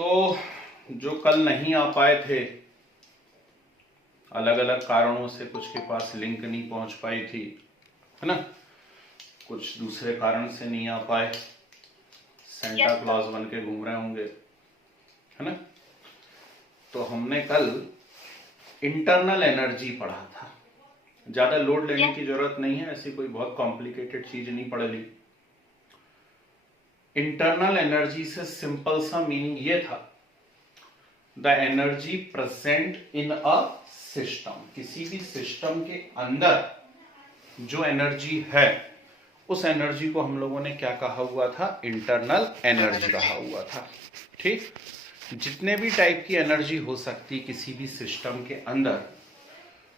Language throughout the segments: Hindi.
तो जो कल नहीं आ पाए थे, अलग अलग कारणों से, कुछ के पास लिंक नहीं पहुंच पाई थी, है ना, कुछ दूसरे कारण से नहीं आ पाए, सेंटा क्लॉज बन के घूम रहे होंगे, है ना। तो हमने कल इंटरनल एनर्जी पढ़ा था। ज्यादा लोड लेने की जरूरत नहीं है, ऐसी कोई बहुत कॉम्प्लिकेटेड चीज नहीं पढ़ ली। इंटरनल एनर्जी से सिंपल सा मीनिंग ये था, the energy present in a system. किसी भी सिस्टम के अंदर जो एनर्जी है, उस एनर्जी को हम लोगों ने क्या कहा हुआ था? इंटरनल एनर्जी कहा हुआ था। ठीक, जितने भी टाइप की एनर्जी हो सकती किसी भी सिस्टम के अंदर,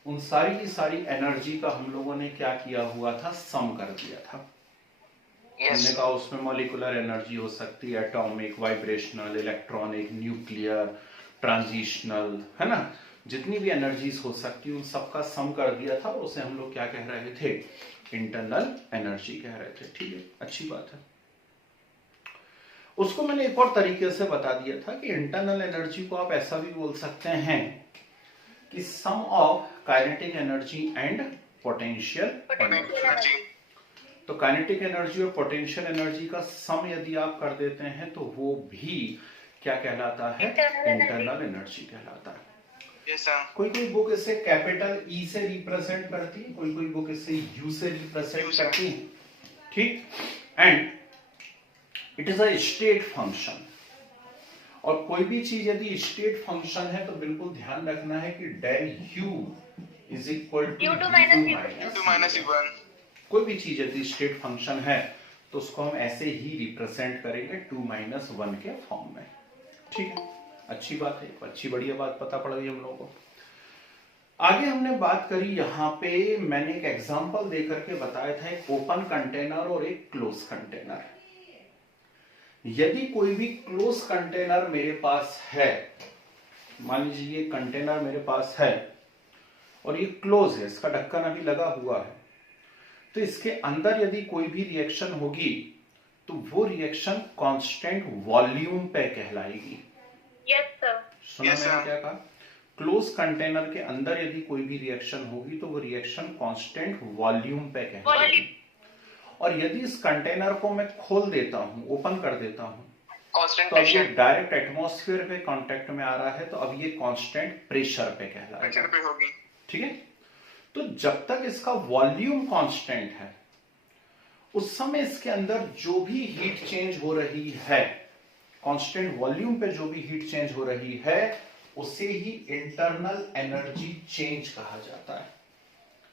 उन सारी की सारी एनर्जी का हम लोगों ने क्या किया हुआ था? सम कर दिया था। हमने कहा उसमें मॉलिक्यूलर एनर्जी हो सकती है, atomic, vibrational, electronic, nuclear, transitional, है ना। जितनी भी एनर्जीज हो सकती है उन सबका सम कर दिया था, उसे हम लोग क्या कह रहे थे? इंटरनल एनर्जी कह रहे थे। ठीक है, अच्छी बात है। उसको मैंने एक और तरीके से बता दिया था कि इंटरनल एनर्जी को आप ऐसा भी बोल सकते हैं कि sum of kinetic energy and potential energy. तो काइनेटिक एनर्जी और पोटेंशियल एनर्जी का सम यदि आप कर देते हैं तो वो भी क्या कहलाता है? इंटरनल एनर्जी कहलाता है। कोई कोई बुक इसे कैपिटल ई से रिप्रेजेंट करती है, कोई कोई बुक इसे यू से रिप्रेजेंट करती है। ठीक, and it is a state function. और कोई भी चीज यदि स्टेट फंक्शन है तो बिल्कुल ध्यान रखना है कि del U is equal to U two minus U. कोई भी चीज यदि स्टेट फंक्शन है तो उसको हम ऐसे ही रिप्रेजेंट करेंगे 2 - 1 के फॉर्म में। ठीक है, अच्छी बात है, अच्छी बढ़िया बात पता पड़ गई हम लोगों को। आगे हमने बात करी, यहां पे मैंने एक एग्जांपल देकर के बताया था, एक ओपन कंटेनर और एक क्लोज कंटेनर। यदि कोई भी क्लोज कंटेनर मेरे पास है, मान लीजिए ये कंटेनर मेरे पास है और ये क्लोज है, इसका ढक्कन अभी लगा हुआ है, तो इसके अंदर यदि कोई भी रिएक्शन होगी तो वो रिएक्शन कांस्टेंट वॉल्यूम पे कहलाएगी। Yes sir. सुना मैंने क्या कहा? क्लोज कंटेनर के अंदर यदि कोई भी रिएक्शन होगी तो वो रिएक्शन कांस्टेंट वॉल्यूम पे कहलाएगी। और यदि इस कंटेनर को मैं खोल देता हूं, ओपन कर देता हूं, तो अब ये डायरेक्ट एटमॉस्फेयर पे कांटेक्ट में आ रहा है, तो अब ये कांस्टेंट प्रेशर पे कहलाएगा। ठीक है, तो जब तक इसका वॉल्यूम कांस्टेंट है उस समय इसके अंदर जो भी हीट चेंज हो रही है, कांस्टेंट वॉल्यूम पे जो भी हीट चेंज हो रही है, उसे ही इंटरनल एनर्जी चेंज कहा जाता है।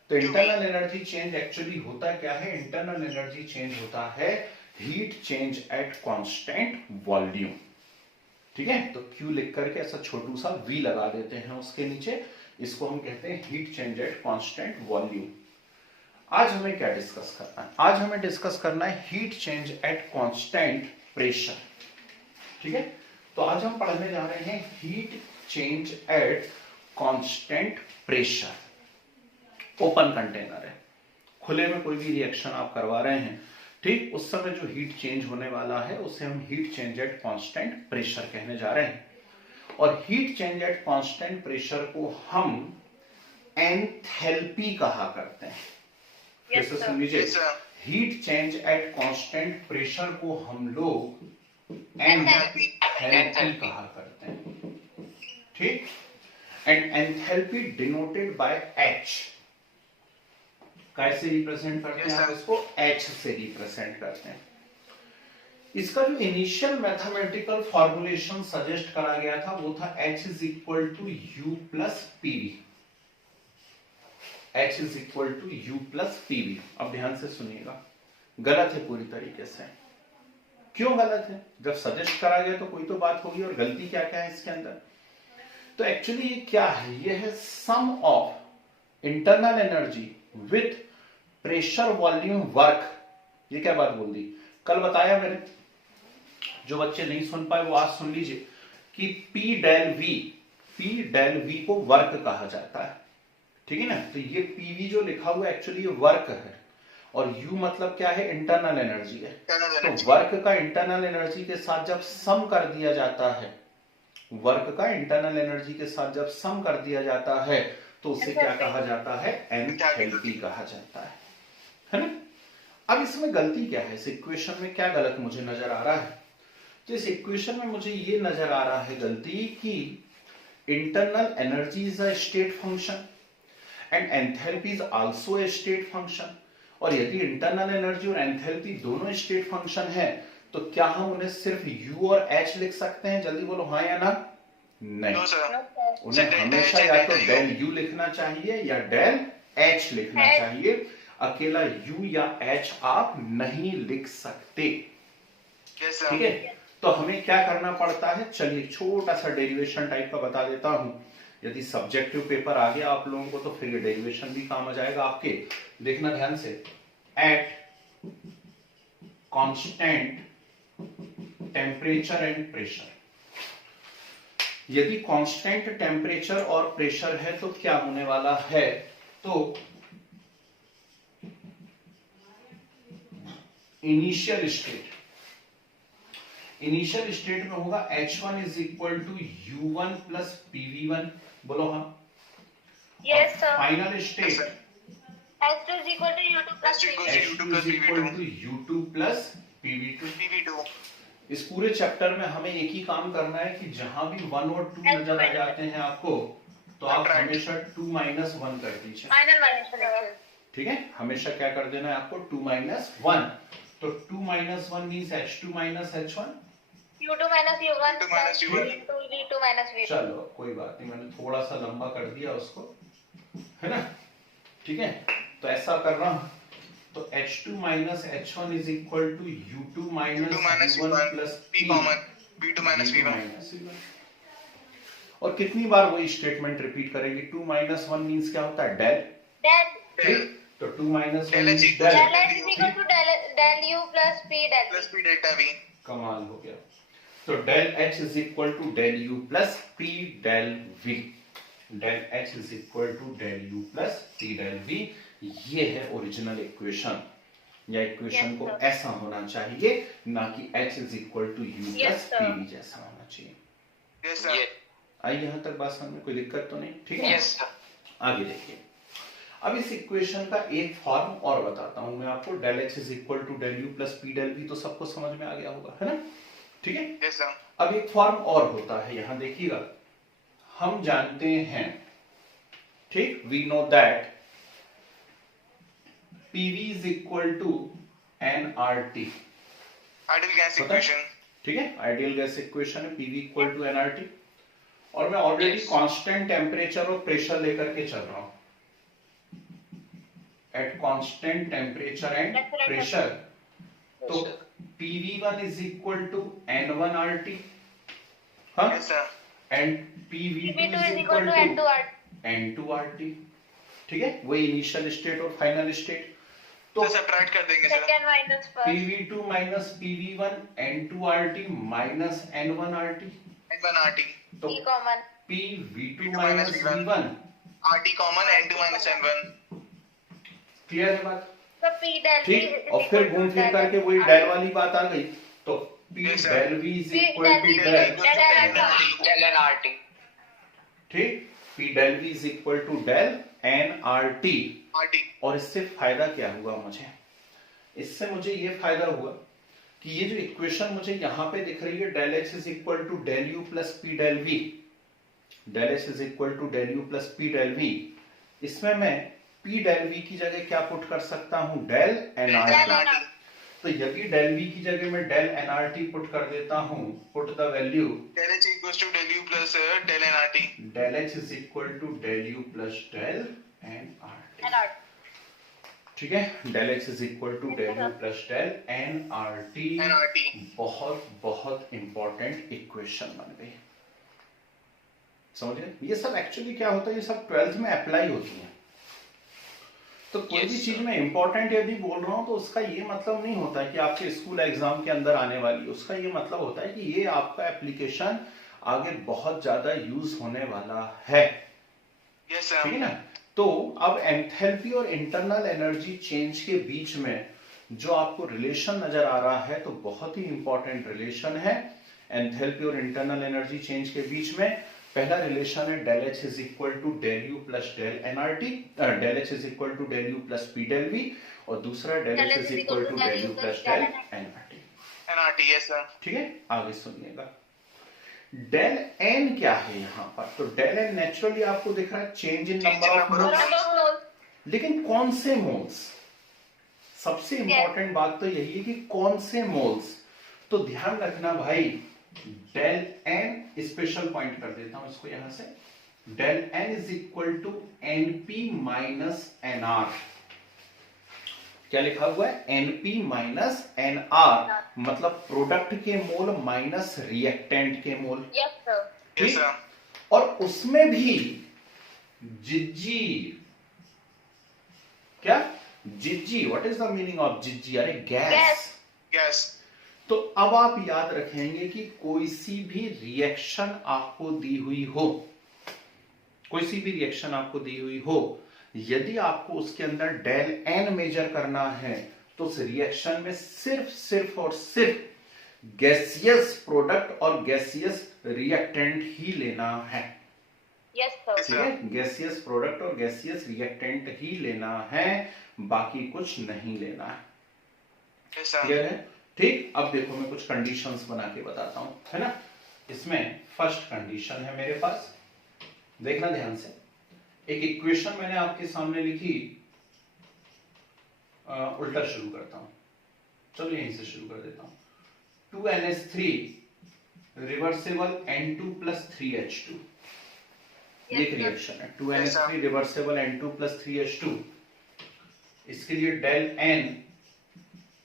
तो इंटरनल एनर्जी चेंज एक्चुअली होता क्या है? इंटरनल एनर्जी चेंज होता है heat change at constant volume. ठीक है, तो Q लिख करके ऐसा छोटू सा V लगा देते हैं उसके नीचे, इसको हम कहते हैं heat change at constant volume. आज हमें क्या डिस्कस करना है? आज हमें डिस्कस करना है heat change at constant pressure. ठीक है, तो आज हम पढ़ने जा रहे हैं heat change at constant pressure. Open container है, खुले में कोई भी रिएक्शन आप करवा रहे हैं, ठीक, उस समय जो हीट चेंज होने वाला है उसे हम heat change at constant pressure कहने जा रहे हैं। और heat change at constant pressure को हम एंथैल्पी कहा करते हैं। जैसे सुन लीजिए, heat change at constant pressure को हम लोग एंथैल्पी कहा करते हैं। ठीक, and enthalpy denoted by H। कैसे रिप्रेजेंट करते हैं आप इसको? H से रिप्रेजेंट करते हैं। इसका जो इनिशियल मैथमेटिकल फॉर्मुलेशन सजेस्ट करा गया था वो था H is equal to U plus PV। H is equal to U plus PV। अब ध्यान से सुनिएगा, गलत है पूरी तरीके से। क्यों गलत है? जब सजेस्ट करा गया तो कोई तो बात होगी, और गलती क्या क्या है इसके अंदर? तो एक्चुअली ये क्या है? ये है sum of internal energy with pressure volume work. ये क्या बात बोल दी? कल बताया मैंने, जो बच्चे नहीं सुन पाए वो आज सुन लीजिए कि P डेल V को वर्क कहा जाता है। ठीक है ना, तो ये PV जो लिखा हुआ एक्चुअली ये वर्क है, और U मतलब क्या है? इंटरनल एनर्जी है। तो वर्क का इंटरनल एनर्जी के साथ जब सम कर दिया जाता है वर्क का इंटरनल एनर्जी के साथ जब सम कर दिया जाता है तो उसे क्या कहा जाता है, एंथैल्पी कहा जाता है ना। अब इसमें गलती क्या है, इस इक्वेशन में क्या गलत मुझे नजर आ रहा है, तो इस इक्वेशन में मुझे ये नजर आ रहा है गलती कि internal energy is a state function and enthalpy is also a state function. और यदि इंटरनल एनर्जी और एंथैल्पी दोनों स्टेट फंक्शन है तो क्या हम उन्हें सिर्फ U और H लिख सकते हैं? जल्दी बोलो हाँ या ना। नहीं, उन्हें हमेशा या तो डेल U लिखना चाहिए या डेल H लिखना चाहिए। अकेला U या H आप नहीं लिख सकते, ठीक है। तो हमें क्या करना पड़ता है, चलिए छोटा सा डेरिवेशन टाइप का बता देता हूं। यदि सब्जेक्टिव पेपर आ गया आप लोगों को तो फिर ये डेरिवेशन भी काम आ जाएगा आपके। देखना ध्यान से, eight constant temperature and pressure, यदि कांस्टेंट टेम्परेचर और प्रेशर है तो क्या होने वाला है, तो इनिशियल स्टेट में होगा H1 is equal to U1 plus PV1, बोलो हाँ। Yes sir. Final state H2 is equal to U2 plus U2 plus PV2। इस पूरे चैप्टर में हमें एक ही काम करना है कि जहां भी 1 और 2 नजर आ जाते हैं आपको तो आप हमेशा 2 माइनस 1 कर दीजिए, ठीक है। हमेशा क्या कर देना है आपको, 2 माइनस 1। तो 2 minus 1 means H2 minus H1, U2 minus U1 plus V2 minus V2। चलो कोई बात नहीं, मैंने थोड़ा सा लंबा कर दिया उसको, है ना, ठीक है। तो ऐसा कर रहा हूं, तो H2 minus H1 is equal to U2 minus U1 plus P common V2 minus V1। और कितनी बार वही स्टेटमेंट रिपीट करेंगे, 2 माइनस 1 मीन्स क्या होता है, डेल, ठीक। तो 2 minus 1 means del U plus P delta V। कमाल हो गया। तो del H is equal to del U plus P del V, del H is equal to del U plus P del V। ये है ओरिजिनल इक्वेशन, या इक्वेशन को ऐसा होना चाहिए, ना कि H is equal to U plus PV जैसा होना चाहिए। Yes sir. आई यहां तक बात समझ में कोई दिक्कत तो नहीं, ठीक है। Yes sir. आगे देखिए, अब इस इक्वेशन का एक फॉर्म और बताता हूं मैं आपको, del H is equal to del U plus P del V, तो सबको समझ में आ गया होगा, है ना, ठीक है। Yes sir. अब एक फॉर्म और होता है, यहां देखिएगा, हम जानते हैं, ठीक, we know that PV is equal to nRT, ideal gas equation, ठीक है, आइडियल गैस इक्वेशन है PV इक्वल टू nRT। और मैं ऑलरेडी कांस्टेंट टेम्परेचर और प्रेशर लेकर के चल रहा हूं, at constant temperature and pressure, तो PV1 is equal to N1RT, हाँ, yes sir, and PV2 is equal to N2RT, ठीक है। वही इनिशियल स्टेट और फाइनल स्टेट, तो सब्ट्रैक्ट कर देंगे sir, second minus first, PV2 minus PV1 N2RT minus N1RT, N1RT, तो P common, PV2 minus V1 RT common N2 minus N1। Clear है बात, तो P डेल V, ठीक। और फिर घूम फिर करके वही डेल वाली बात आ गई, तो P del V is equal to del nRT, ठीक, P del V is equal to del nRT। और इससे फायदा क्या हुआ मुझे, इससे मुझे ये फायदा हुआ कि ये जो इक्वेशन मुझे यहां पे दिख रही है, del H is equal to del U plus P del V, del H is equal to del U plus P del V, इसमें मैं P डेल V की जगह क्या पुट कर सकता हूं, डेल nRT। तो यदि डेल V की जगह मैं डेल nRT पुट कर देता हूं, put the value del H equals to del U plus del nRT, del H is equal to del U plus del nRT, ठीक है। Del H is equal to del U plus del nRT, बहुत बहुत इंपॉर्टेंट इक्वेशन बन गई, समझ गए। ये सब एक्चुअली क्या होता है, ये सब 12th में अप्लाई होती है। तो कोई भी चीज में इंपॉर्टेंट यदि बोल रहा हूं तो उसका ये मतलब नहीं होता है कि आपके स्कूल एग्जाम के अंदर आने वाली है, उसका ये मतलब होता है कि ये आपका एप्लीकेशन आगे बहुत ज्यादा यूज होने वाला है, यस सर, ठीक है ना। तो अब एंथैल्पी और इंटरनल एनर्जी चेंज के बीच में जो आपको रिलेशन नजर आ रहा है, तो बहुत ही इंपॉर्टेंट रिलेशन है एंथैल्पी और इंटरनल एनर्जी चेंज के बीच में पहला रिलेशन है del H is equal to del U plus del NRT, del H is equal to del U plus P del V, और दूसरा del H is equal to del U plus del NRT. NRT, yes sir. ठीक है, आगे सुनिएगा। डेल एन क्या है यहाँ पर? तो डेल एन नेचुरली आपको दिख रहा है change in number of moles, लेकिन कौन से मोल्स? सबसे इंपॉर्टेंट बात तो यही है कि कौन से मोल्स। तो ध्यान रखना भाई, डेल एन स्पेशल पॉइंट कर देता हूं इसको यहां से, del N is equal to NP minus NR. क्या लिखा हुआ है? एनपी माइनस एनआर, मतलब प्रोडक्ट के मोल माइनस रिएक्टेंट के mole. Yes sir. Yes sir. और उसमें भी जिज्जी, क्या जिज्जी? What is the meaning of जिज्जी? अरे गैस। यस। तो अब आप याद रखेंगे कि कोई सी भी रिएक्शन आपको दी हुई हो, कोई सी भी रिएक्शन आपको दी हुई हो, यदि आपको उसके अंदर डेल एन मेजर करना है तो उस रिएक्शन में सिर्फ और सिर्फ गैसियस प्रोडक्ट और गैसियस रिएक्टेंट ही लेना है। Yes sir. ठीक है, गैसियस प्रोडक्ट और गैसियस रिएक्टेंट ही लेना है, बाकी कुछ नहीं लेना है। Yes sir. क्लियर है? ठीक, अब देखो मैं कुछ कंडीशंस बना के बताता हूं, है ना। इसमें फर्स्ट कंडीशन है मेरे पास, देखना ध्यान से। एक इक्वेशन मैंने आपके सामने लिखी, उल्टा शुरू करता हूं, चलो यहीं से शुरू कर देता हूं। 2NH3 reversible N2 plus 3H2, ये एक रिएक्शन है। 2NH3 reversible N2 plus 3H2, इसके लिए del N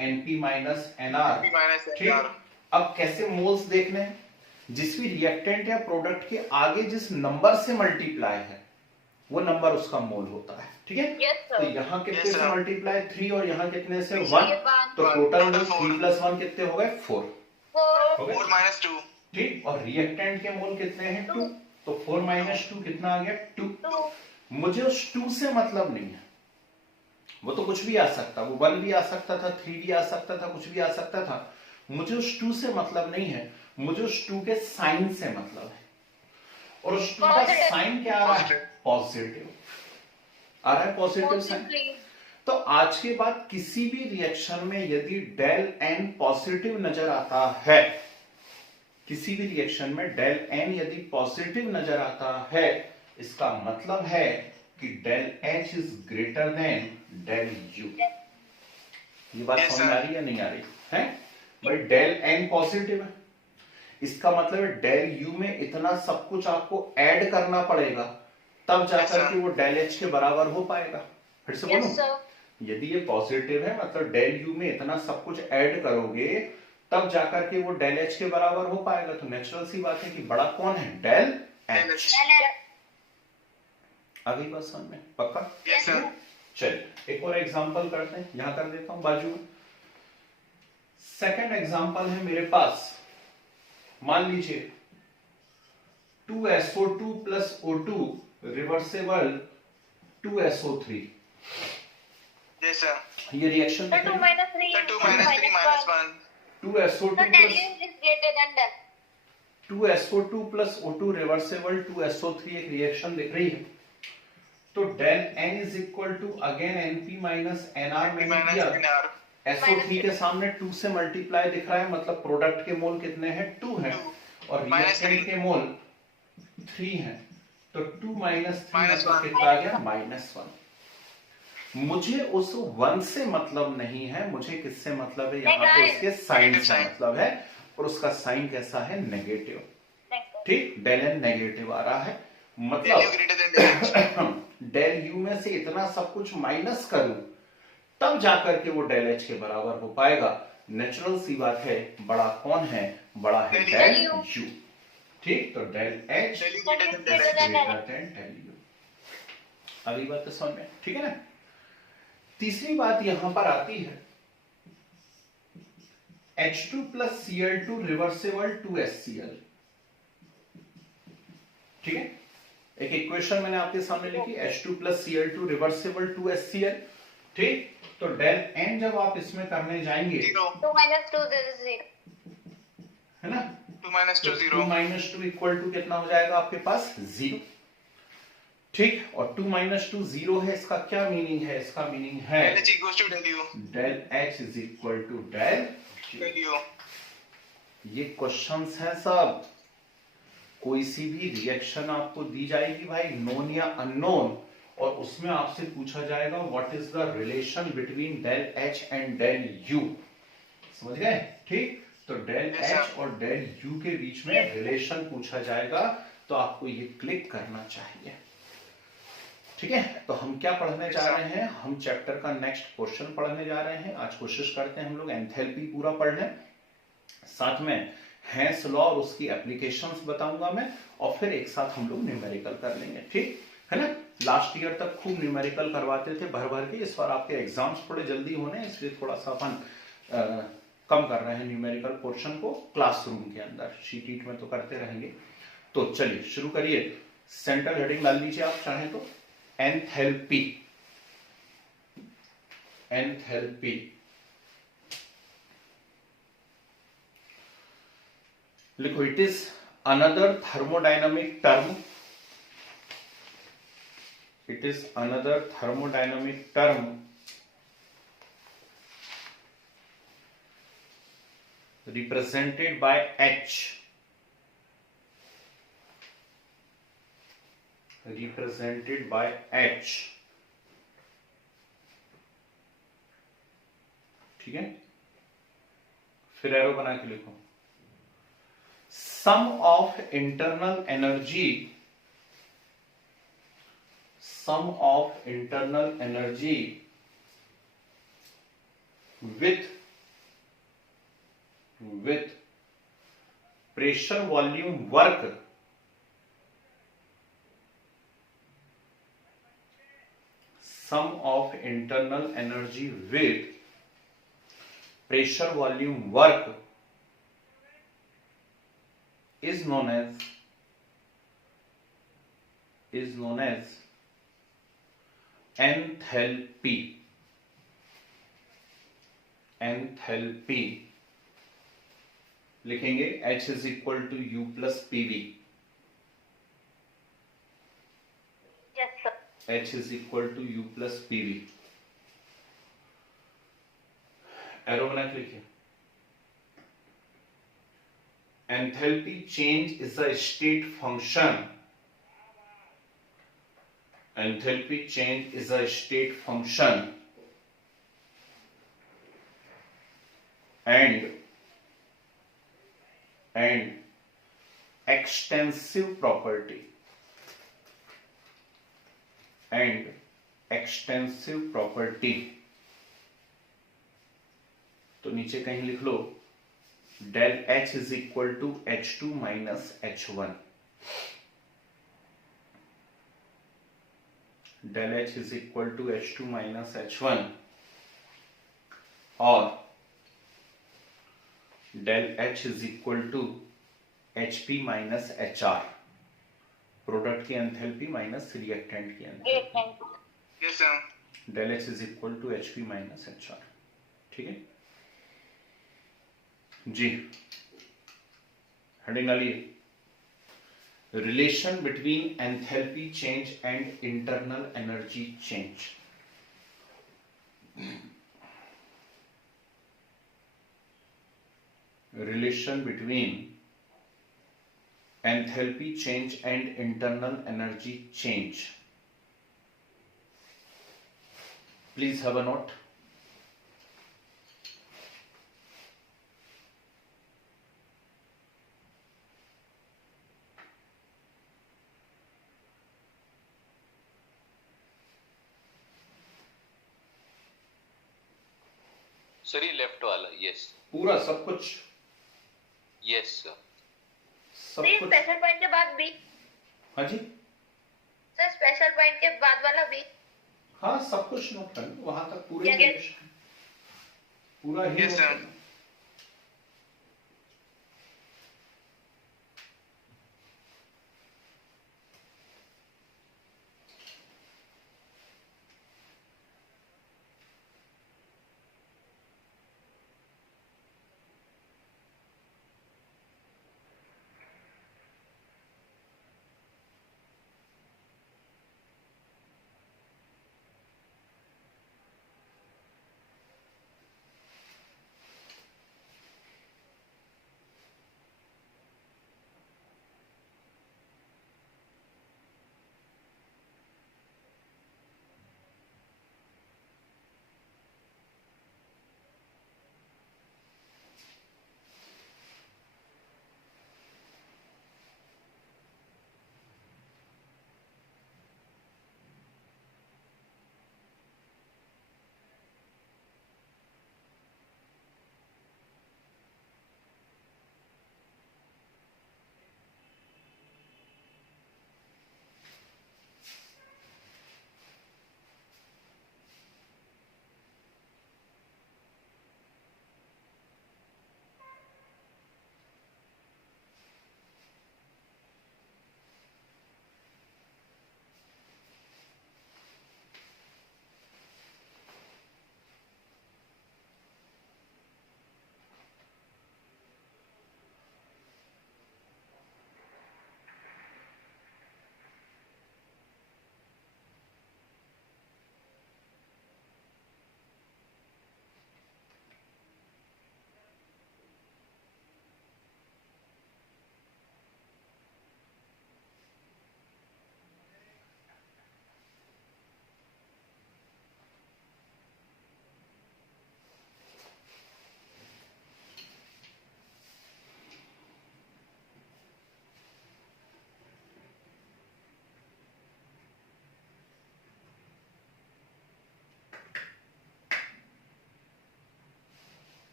NP minus NR। ठीक, अब कैसे मोल्स देखने हैं? जिस भी रिएक्टेंट या प्रोडक्ट के आगे जिस नंबर से मल्टीप्लाई है वो नंबर उसका मोल होता है। ठीक है, तो यहाँ कितने से मल्टीप्लाई 3 और यहाँ कितने से 1, तो टोटल 3 प्लस 1 कितने हो गए? 4 हो गए। 4 माइनस 2। ठीक, और रिएक्टेंट के मोल कितने हैं? 2, तो 4 माइनस 2 कितना आ गया? 2। मुझे उस 2 से मतलब नहीं है, वो तो कुछ भी आ सकता, वो 1 भी आ सकता था, 3 भी आ सकता था, कुछ भी आ सकता था। मुझे उस 2 से मतलब नहीं है, मुझे उस 2 के साइन से मतलब है। और उस 2 का साइन क्या आ रहा है? पॉजिटिव आ रहा है, पॉजिटिव साइन। तो आज के बाद किसी भी रिएक्शन में यदि डेल एन पॉजिटिव नजर आता है, किसी भी रिएक्शन में डेल एन यदि पॉजिटिव नजर आता है, इसका मतलब है कि del H is greater than del U. ये बात समझ में आ रही है नहीं आ रही है? भाई डेल एन पॉजिटिव है, इसका मतलब है डेल यू में इतना सब कुछ आपको ऐड करना पड़ेगा, तब जाकर के वो डेल एच के बराबर हो पाएगा। फिर से बोलूं, यदि ये पॉजिटिव है मतलब डेल यू में इतना सब कुछ ऐड करोगे तब जाकर के वो डेल एच के बराबर हो पाएगा। तो नेचुरल सी बात है कि बड़ा कौन है? Del H. अगली बात समझ में? पक्का? Yes sir. चलिए एक और एग्जांपल करते हैं, यहां कर देता हूं बाजू में। सेकंड एग्जांपल है मेरे पास, मान लीजिए 2SO2 plus O2 reversible 2SO3। Yes sir. ये reaction 2 minus 3 2 minus 3 minus 1। 2SO2 So plus is greater than that. 2SO2 plus O2 reversible 2SO3 एक रिएक्शन दिख रही है। तो del N is equal to again NP minus NR मैंने किया, SO3 के सामने 2 से मल्टीप्लाई दिख रहा है, मतलब प्रोडक्ट के मोल कितने हैं? 2 है, और रिएक्टेंट के मोल 3 है। तो 2 माइनस 3 मतलब कितना आ गया? -1। मुझे उस 1 से मतलब नहीं है, मुझे किससे मतलब है? यहाँ पे उसके साइन से मतलब है, और उसका साइन कैसा है? नेगेटिव। ठीक, डेल एन नेगेटिव आ रहा है, मतलब डेल यू में से इतना सब कुछ माइनस करूं तब जाकर के वो डेल एच के बराबर हो पाएगा। नेचुरल सी बात है, बड़ा कौन है? बड़ा है डेल यू। ठीक, तो del H greater than del U. अगली बात तो समझ में, ठीक है ना। तीसरी बात यहां पर आती है, H2 plus Cl2 reversible 2HCl। ठीक है, एक इक्वेशन मैंने आपके सामने लिखी, H2 plus Cl2 reversible 2HCl। ठीक, तो डेल N जब आप इसमें करने जाएंगे 2 minus 2 is 0. है ना, 2 minus 2 तो 0. 2 माइनस टू इक्वल टू कितना हो जाएगा आपके पास 0. ठीक, और 2 माइनस टू 0 है. इसका क्या मीनिंग है? इसका मीनिंग है Del H equals to del U. Del H is equal to del. Del U. ये क्वेश्चंस हैं सब. कोई सी भी रिएक्शन आपको दी जाएगी भाई, नोन या अननोन, और उसमें आपसे पूछा जाएगा what is the relation between del H and del U. समझ गए? ठीक, तो डेल Yes, sir. एच और डेल यू के बीच में रिलेशन पूछा जाएगा, तो आपको ये क्लिक करना चाहिए. ठीक है, तो हम क्या पढ़ने जा रहे हैं? हम चैप्टर का नेक्स्ट क्वेश्चन पढ़ने जा रहे हैं. आज कोशिश करते हैं हम लोग एंथैल्पी पूरा पढ़ लें, साथ में हेंस लॉ और उसकी एप्लीकेशंस बताऊंगा मैं, और फिर एक साथ हम लोग न्यूमेरिकल कर लेंगे. ठीक है ना? लास्ट ईयर तक खूब न्यूमेरिकल करवाते थे भर भर के. इस बार आपके एग्जाम्स थोड़े जल्दी होने, इसलिए थोड़ा सा अपन कम कर रहे हैं न्यूमेरिकल पोर्शन को क्लासरूम के अंदर. शीट में तो करते रहेंगे. तो चलिए शुरू करिए. सेंट्रल हेडिंग डाल लीजिए आप चाहें तो. एंथैल्पी. एंथैल्पी लिखो. It is another thermodynamic term. It is another thermodynamic term represented by H. Represented by H. ठीक है, फिर एरो बना के लिखो. Sum of internal energy. Sum of internal energy with pressure volume work sum of internal energy with pressure volume work is known as enthalpy. Enthalpy लिखेंगे H is equal to U plus PV. Yes, sir. H is equal to U plus PV. Arrow बना के लिखिए. Enthalpy change is a state function. Enthalpy change is a state function and extensive property. तो नीचे कहीं लिख लो del H is equal to H2 minus H1. Del H is equal to H2 minus H1 और del H is equal to HP minus HR. Product की एंथैल्पी माइनस रिएक्टेंट की enthalpy. Yes, sir. Del H is equal to HP minus HR. ठीक है जी. हेडिंग डालिए. Relation between enthalpy change and internal energy change. Relation between enthalpy change and internal energy change. Please have a note. Sir ये लेफ्ट वाला. यस. पूरा सब कुछ. Yes sir. सब सर कुछ. स्पेशल पॉइंट के बाद भी. हाँ जी. सर स्पेशल पॉइंट के बाद वाला भी. हाँ सब कुछ नोट कर लो वहां तक. पूरे Yes. पूरा ही Yes, note sir. कर लो.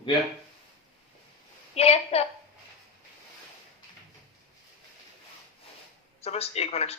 हो गया? Yes, sir. सर बस 1 minute.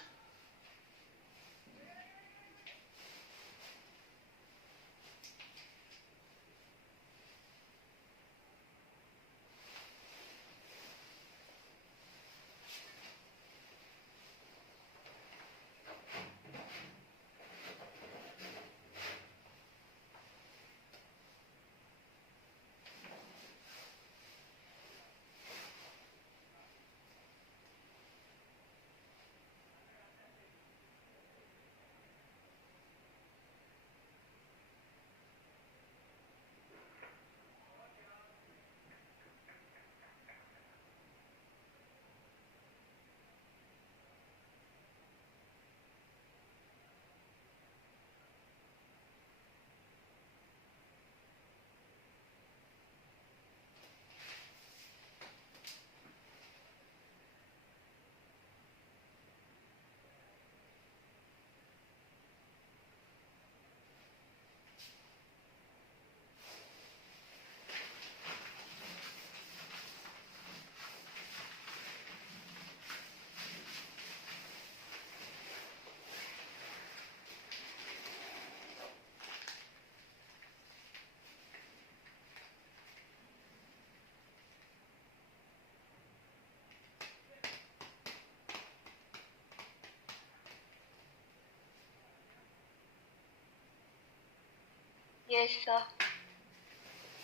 Yes, sir.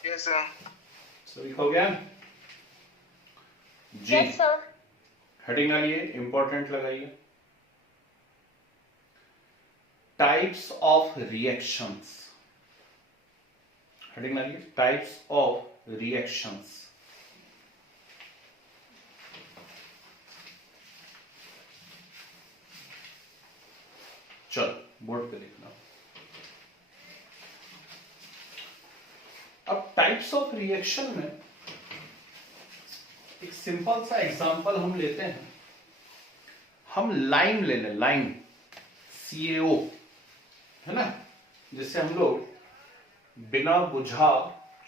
Yes sir. सभी हो गया जी? Yes, sir. हेडिंग डालिए, इंपॉर्टेंट लगाइए। Types of reactions. हेडिंग डालिए, टाइप्स ऑफ रिएक्शंस। चलो बोर्ड पे लिखना। अब टाइप्स ऑफ रिएक्शन में एक सिंपल सा एग्जांपल हम लेते हैं। हम लाइम ले लें, लाइम CaO है ना, जिसे हम लोग बिना बुझा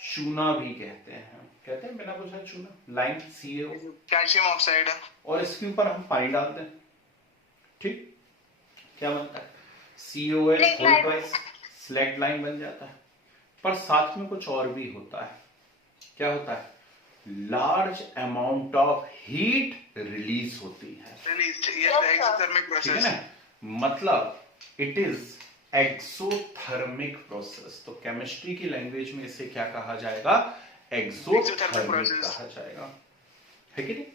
चूना भी कहते हैं बिना बुझा चूना, लाइम CaO। Calcium oxide. और इसके ऊपर हम पानी डालते हैं, ठीक, क्या बनता है? COH whole twice, slag lime बन जाता है। पर साथ में कुछ और भी होता है। क्या होता है? Large amount of heat release होती है, एक्सोथर्मिक ठीक है प्रोसेस। ना, मतलब इट इज एक्सोथर्मिक प्रोसेस। तो केमिस्ट्री की लैंग्वेज में इसे क्या कहा जाएगा? एक्सोथर्मिक कहा जाएगा, है कि नहीं?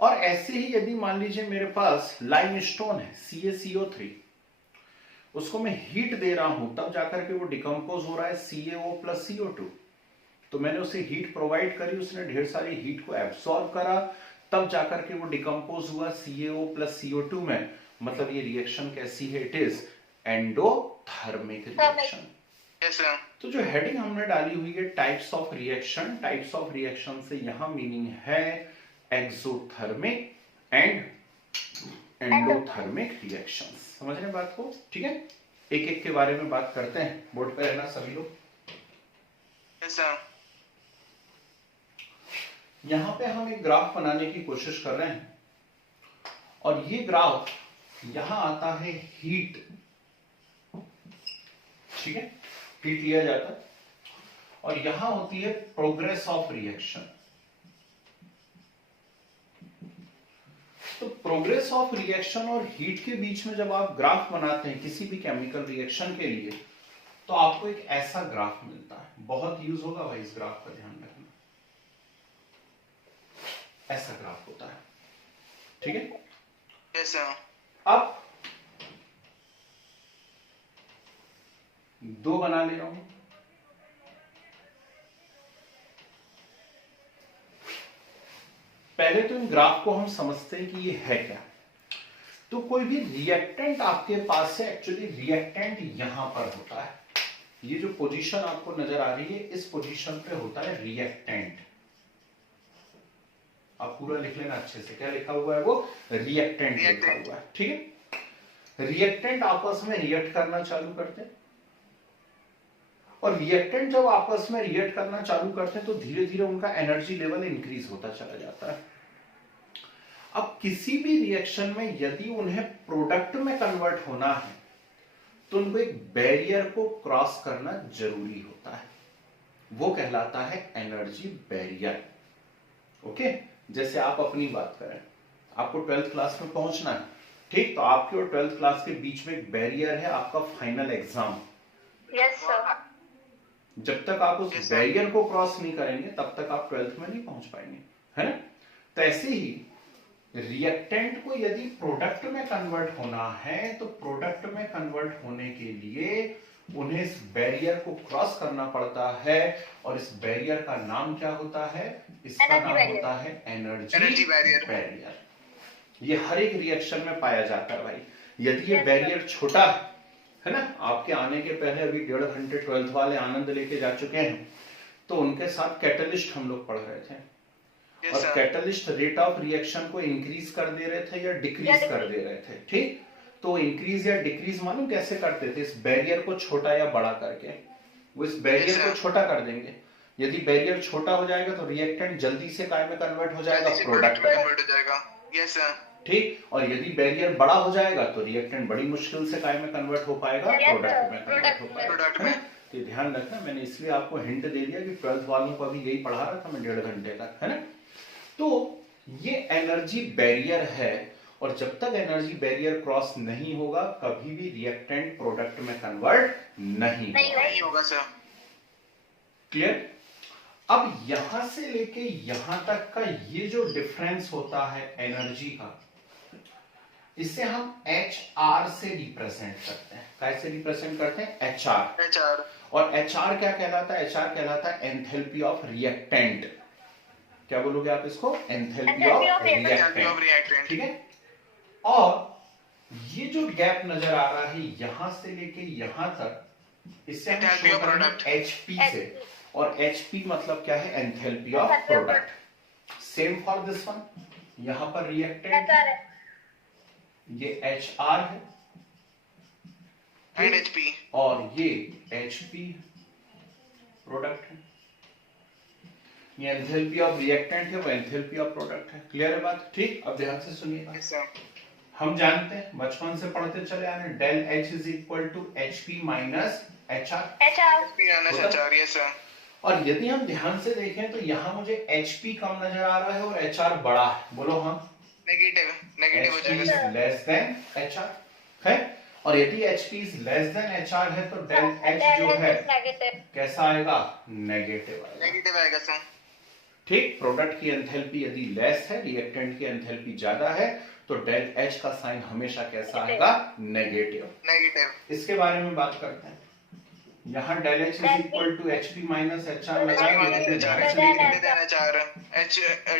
और ऐसे ही यदि मान लीजिए मेरे पास लाइमस्टोन है CaCO3, उसको मैं हीट दे रहा हूं तब जाकर के वो डिकम्पोज हो रहा है CaO प्लस CO2। तो मैंने उसे हीट प्रोवाइड करी, उसने ढेर सारी हीट को एब्सॉर्ब करा, तब जाकर के वो डिकम्पोज हुआ CaO प्लस CO2 में। मतलब ये रिएक्शन कैसी है? It is endothermic reaction. Yes sir. तो जो हेडिंग हमने डाली हुई है types of reaction, types of reaction से यहां मीनिंग है एक्सोथर्मिक एंड एंडोथर्मिक रिएक्शंस। समझ रहे हैं बात को? ठीक है, एक एक के बारे में बात करते हैं। बोर्ड पे रहना सभी लोग। Yes sir. यहां पे हम एक ग्राफ बनाने की कोशिश कर रहे हैं और ये ग्राफ यहां आता है हीट, ठीक है, हीट लिया जाता है और यहां होती है प्रोग्रेस ऑफ रिएक्शन। तो प्रोग्रेस ऑफ रिएक्शन और हीट के बीच में जब आप ग्राफ बनाते हैं किसी भी केमिकल रिएक्शन के लिए, तो आपको एक ऐसा ग्राफ मिलता है। बहुत यूज होगा भाई इस ग्राफ का, ध्यान रखना। ऐसा ग्राफ होता है, ठीक है। Yes sir. अब दो बना ले रहा हूं। पहले तो इन ग्राफ को हम समझते हैं कि ये है क्या। तो कोई भी रिएक्टेंट आपके पास है, एक्चुअली रिएक्टेंट यहां पर होता है। ये जो पोजीशन आपको नजर आ रही है, इस पोजीशन पे होता है रिएक्टेंट। आप पूरा लिख लेना अच्छे से, क्या लिखा हुआ है? वो रिएक्टेंट लिखा हुआ है, ठीक है। रिएक्टेंट आपस में रिएक्ट करना चालू करते हैं और रिएक्टेंट जब आपस में रिएक्ट करना चालू करते हैं तो धीरे धीरे उनका एनर्जी लेवल इंक्रीज होता चला जाता है। अब किसी भी रिएक्शन में यदि उन्हें प्रोडक्ट में कन्वर्ट होना है तो उनको एक बैरियर को क्रॉस करना जरूरी होता है, वो कहलाता है एनर्जी बैरियर। ओके, जैसे आप अपनी बात करें, आपको 12th क्लास में पहुंचना है, ठीक, तो आपके और 12th क्लास के बीच में एक बैरियर है, आपका फाइनल एग्जाम। Yes sir. जब तक आप उस बैरियर को क्रॉस नहीं करेंगे तब तक आप 12th में नहीं पहुंच पाएंगे, है ना। तो ऐसे ही रिएक्टेंट को यदि प्रोडक्ट में कन्वर्ट होना है तो प्रोडक्ट में कन्वर्ट होने के लिए उन्हें इस बैरियर को क्रॉस करना पड़ता है, और इस बैरियर का नाम क्या होता है? इसका नाम होता है एनर्जी बैरियर। ये हर एक रिएक्शन में पाया जाता है भाई। यदि ये बैरियर छोटा है ना, आपके आने के पहले अभी 1.5 घंटे 12th वाले आनंद लेके जा चुके हैं, तो उनके साथ कैटलिस्ट हम लोग पढ़ रहे थे, और कैटलिस्ट रेट ऑफ रिएक्शन को इंक्रीज कर दे रहे थे या डिक्रीज कर दे रहे थे, ठीक। तो इंक्रीज या डिक्रीज मालूम कैसे करते थे? इस बैरियर को छोटा या बड़ा करके। वो इस बैरियर को छोटा कर देंगे, यदि बैरियर छोटा हो जाएगा तो रिएक्टेंट जल्दी से काय में कन्वर्ट हो जाएगा? प्रोडक्ट में कन्वर्ट हो जाएगा, यस सर, ठीक। और यदि बैरियर बड़ा हो जाएगा तो रिएक्टेंट बड़ी मुश्किल से काय में कन्वर्ट हो पाएगा? प्रोडक्ट में कन्वर्ट हो पाएगा। तो ध्यान रखना, मैंने इसलिए आपको हिंट दे दिया कि 12th वालों को अभी यही पढ़ा रहा था मैं 1.5 घंटे का, है ना। तो ये एनर्जी बैरियर है, और जब तक एनर्जी बैरियर क्रॉस नहीं होगा कभी भी रिएक्टेंट प्रोडक्ट में कन्वर्ट नहीं होगा सर। क्लियर? अब यहां से लेके यहां तक का ये जो डिफरेंस होता है एनर्जी का, इसे हम HR से रिप्रेजेंट करते हैं। कैसे रिप्रेजेंट करते हैं? HR। और HR क्या कहलाता है? HR कहलाता है एंथैल्पी ऑफ रिएक्टेंट। क्या बोलोगे आप इसको? एंथैल्पी ऑफ रिएक्टेंट, ठीक है। और ये जो गैप नजर आ रहा है यहां से लेके यहां तक, इससे हम शो करेंगे HP से, और HP मतलब क्या है? Enthalpy of product. Same for this one, यहां पर रिएक्टेंट ये HR है एंड HP, और ये HP प्रोडक्ट है। ये एंथैल्पी ऑफ रिएक्टेंट है, वो एंथैल्पी ऑफ प्रोडक्ट है। क्लियर है बात? ठीक। अब ध्यान से सुनिएगा। हम जानते हैं, बचपन से पढ़ते चले आ रहे हैं, del H is equal to HP minus HR। और यदि हम ध्यान से देखें तो यहाँ मुझे HP कम नजर आ रहा है और HR बड़ा है। बोलो हाँ, नेगेटिव हो जाएगा, लेस देन HR है। और यदि HP is less than HR है तो डेल H जो है कैसा आएगा? नेगेटिव आएगा सर, ठीक। प्रोडक्ट की एंथैल्पी यदि लेस है, रिएक्टेंट की एंथैल्पी ज्यादा है, तो डेल H का साइन हमेशा कैसा आएगा? नेगेटिव। इसके बारे में बात करते हैं। यहाँ del H is equal to HP minus HR लगाएंगे,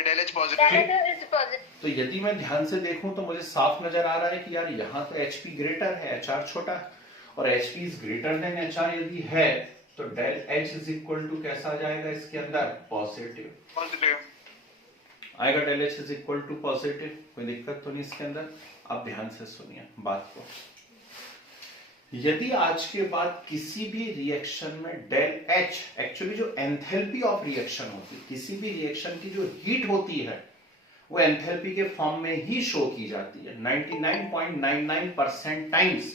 डेल H पॉजिटिव। तो यदि मैं ध्यान से देखूं तो मुझे साफ नजर आ रहा है कि यार यहाँ तो HP ग्रेटर है, HR छोटा है, और HP is greater than HR यदि है तो del H is equal to कैसा आ जाएगा इसके अंदर? पॉजिटिव आएगा। Del H is equal to positive, कोई दिक्कत तो नहीं इसके अंदर। अब ध्यान से सुनिए बात को। यदि आज के बाद किसी भी रिएक्शन में डेल H, एक्चुअली जो एंथैल्पी ऑफ रिएक्शन होती है, किसी भी रिएक्शन की जो हीट होती है वो एंथैल्पी के फॉर्म में ही शो की जाती है। 99.99% टाइम्स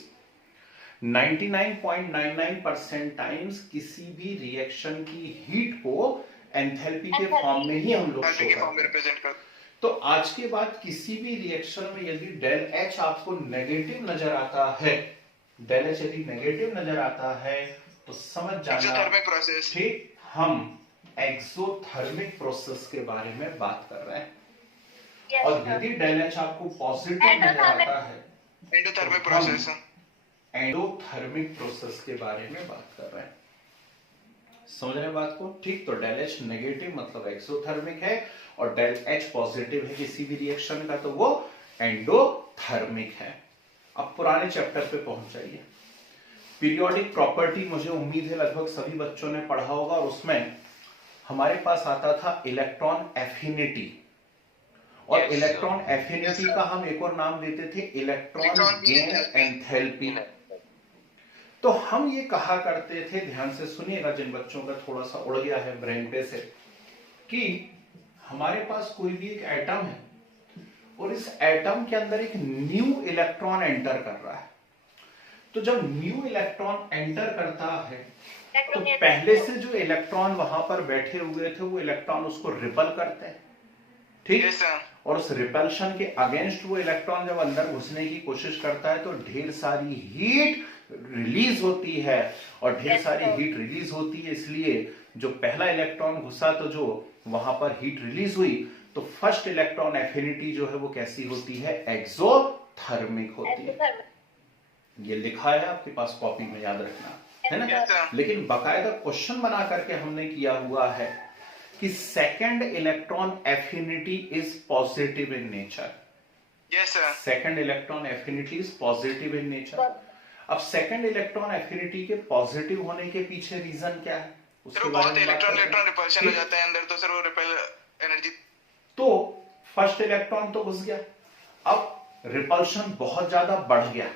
99.99% टाइम्स किसी भी रिएक्शन की हीट को एंथैल्पी के फॉर्म में ही हम लोग शो करते हैं। तो आज के बाद किसी भी रिएक्शन में यदि डेल H आपको नेगेटिव नजर आता है, डेल H यदि नेगेटिव नजर आता है तो समझ जाना, ठीक, हम एक्सोथर्मिक प्रोसेस के बारे में बात कर रहे हैं। और यदि डेल H आपको पॉजिटिव नजर आता है, एंडोथर्मिक प्रोसेस, एंडोथर्मिक प्रोसेस के बारे में बात कर रहे हैं। समझ रहे हैं बात को? ठीक। तो डेल H नेगेटिव मतलब एक्सोथर्मिक है, और डेल H पॉजिटिव है किसी भी रिएक्शन का तो वो एंडोथर्मिक है। अब पुराने चैप्टर पे पहुंच जाइए। पीरियोडिक प्रॉपर्टी मुझे उम्मीद है लगभग सभी बच्चों ने पढ़ा होगा, और उसमें हमारे पास आता था इलेक्ट्रॉन एफिनिटी, और इलेक्ट्रॉन एफिनिटी का हम एक और नाम देते थे इलेक्ट्रॉन गेन एंथैल्पी। तो हम ये कहा करते थे, ध्यान से सुनिएगा जिन बच्चों का थोड़ा सा उड़ गया है ब्रेन पे से, कि हमारे पास कोई भी एक एटम है और इस एटम के अंदर एक न्यू इलेक्ट्रॉन एंटर कर रहा है। तो जब न्यू इलेक्ट्रॉन एंटर करता है तो पहले से जो इलेक्ट्रॉन वहां पर बैठे हुए थे वो इलेक्ट्रॉन उसको रिपल करते हैं, ठीक। Yes, sir. और उस रिपल्शन के अगेंस्ट वो इलेक्ट्रॉन जब अंदर घुसने की कोशिश करता है तो ढेर सारी हीट रिलीज होती है, और ढेर सारी हीट रिलीज होती है, इसलिए जो पहला इलेक्ट्रॉन घुसा तो जो वहां पर हीट रिलीज हुई तो फर्स्ट इलेक्ट्रॉन एफिनिटी जो है वो कैसी होती है, एक्सोथर्मिक होती है। ये लिखा है आपके पास कॉपी में, याद रखना है ना। Yes, sir. लेकिन बाकायदा क्वेश्चन बना करके हमने किया हुआ है कि second electron affinity is positive in nature. Yes, sir. Second electron affinity is positive in nature. अब सेकंड इलेक्ट्रॉन एफिनिटी के पॉजिटिव होने के पीछे रीजन क्या है, सर वो बहुत इलेक्ट्रॉन रिपल्शन हो जाता है अंदर, तो सर वो रिपेल एनर्जी। तो फर्स्ट इलेक्ट्रॉन तो घुस गया, अब रिपल्शन बहुत ज्यादा बढ़ गया।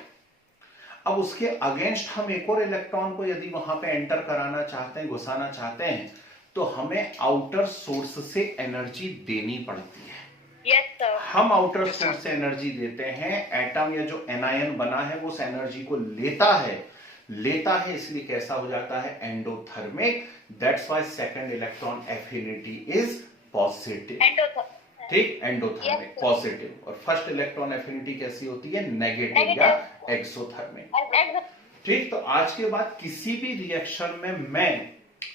अब उसके अगेंस्ट हम एक और इलेक्ट्रॉन को यदि वहां पे एंटर कराना चाहते हैं, घुसाना चाहते हैं, तो हमें आउटर सोर्स से एनर्जी देनी पड़ती है। Yes, sir. हम आउटर Yes, sir. सोर्स से एनर्जी देते हैं, एटम या जो एनायन बना है वो उस एनर्जी को लेता है, इसलिए कैसा हो जाता है, endothermic. That's why second electron affinity is positive, Endothermic. ठीक, एंडोथर्मिक Yes, sir. पॉजिटिव। और फर्स्ट इलेक्ट्रॉन एफिनिटी कैसी होती है, नेगेटिव या एक्सोथर्मिक, And ठीक। तो आज के बाद किसी भी रिएक्शन में मैं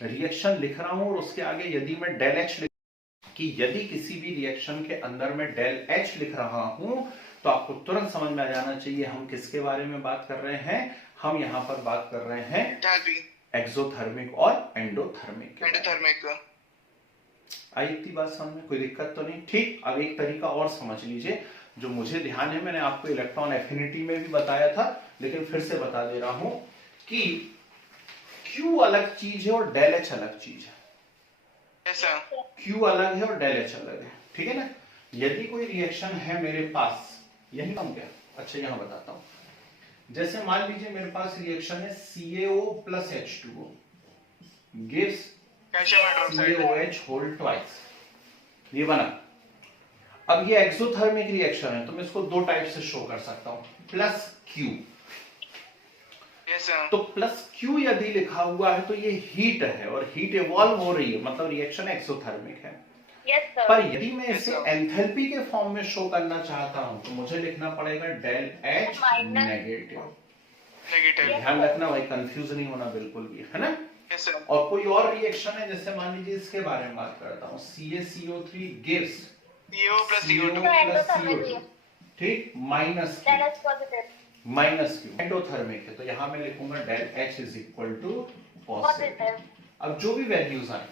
रिएक्शन लिख रहा हूं और उसके आगे यदि मैं डेल एच कि यदि किसी भी रिएक्शन के अंदर मैं डेल एच लिख रहा हूं तो आपको तुरंत समझ में आ जाना चाहिए हम किसके बारे में बात कर रहे हैं। हम यहां पर बात कर रहे हैं एक्सोथर्मिक और एंडोथर्मिक के बारे में। एंडोथर्मिक। आई इतनी बात समझ में, कोई दिक्कत तो नहीं, ठीक। अब एक तरीका और समझ लीजिए जो मुझे ध्यान है, मैंने आपको इलेक्ट्रॉन एफिनिटी में भी बताया था लेकिन फिर से बता दे रहा हूं कि Q अलग चीज है और डेल एच अलग चीज है। Yes, sir. Q अलग है और डेल एच अलग है, ठीक है ना। यदि कोई रिएक्शन है मेरे पास, यही काम क्या, अच्छा यहां बताता हूं। जैसे मान लीजिए मेरे पास रिएक्शन है CaO plus H2O gives calcium hydroxide. CaOH whole twice, ये बना। अब ये एक्सोथर्मिक रिएक्शन है तो मैं इसको दो टाइप से शो कर सकता हूं, प्लस Q। Yes, sir. तो प्लस Q यदि लिखा हुआ है तो ये हीट है और हीट इवॉल्व हो रही है, मतलब रिएक्शन एक्सोथर्मिक है। yes, sir. पर यदि मैं इसे Yes, sir. एंथैल्पी के फॉर्म में शो करना चाहता हूं तो मुझे लिखना पड़ेगा del H Minus. Negative. Negative. ध्यान रखना भाई, कंफ्यूज नहीं होना बिल्कुल भी, है ना। Yes, sir. और कोई और रिएक्शन है, जैसे मान लीजिए इसके बारे में बात करता हूं, CaCO3 gives CO plus CO2 CO2। Plus Endothermic CO2, ठीक, minus Then it's positive. Minus Q endothermic है, तो यहां मैं लिखूंगा del H is equal to positive. Positive. अब जो भी वैल्यूज आए,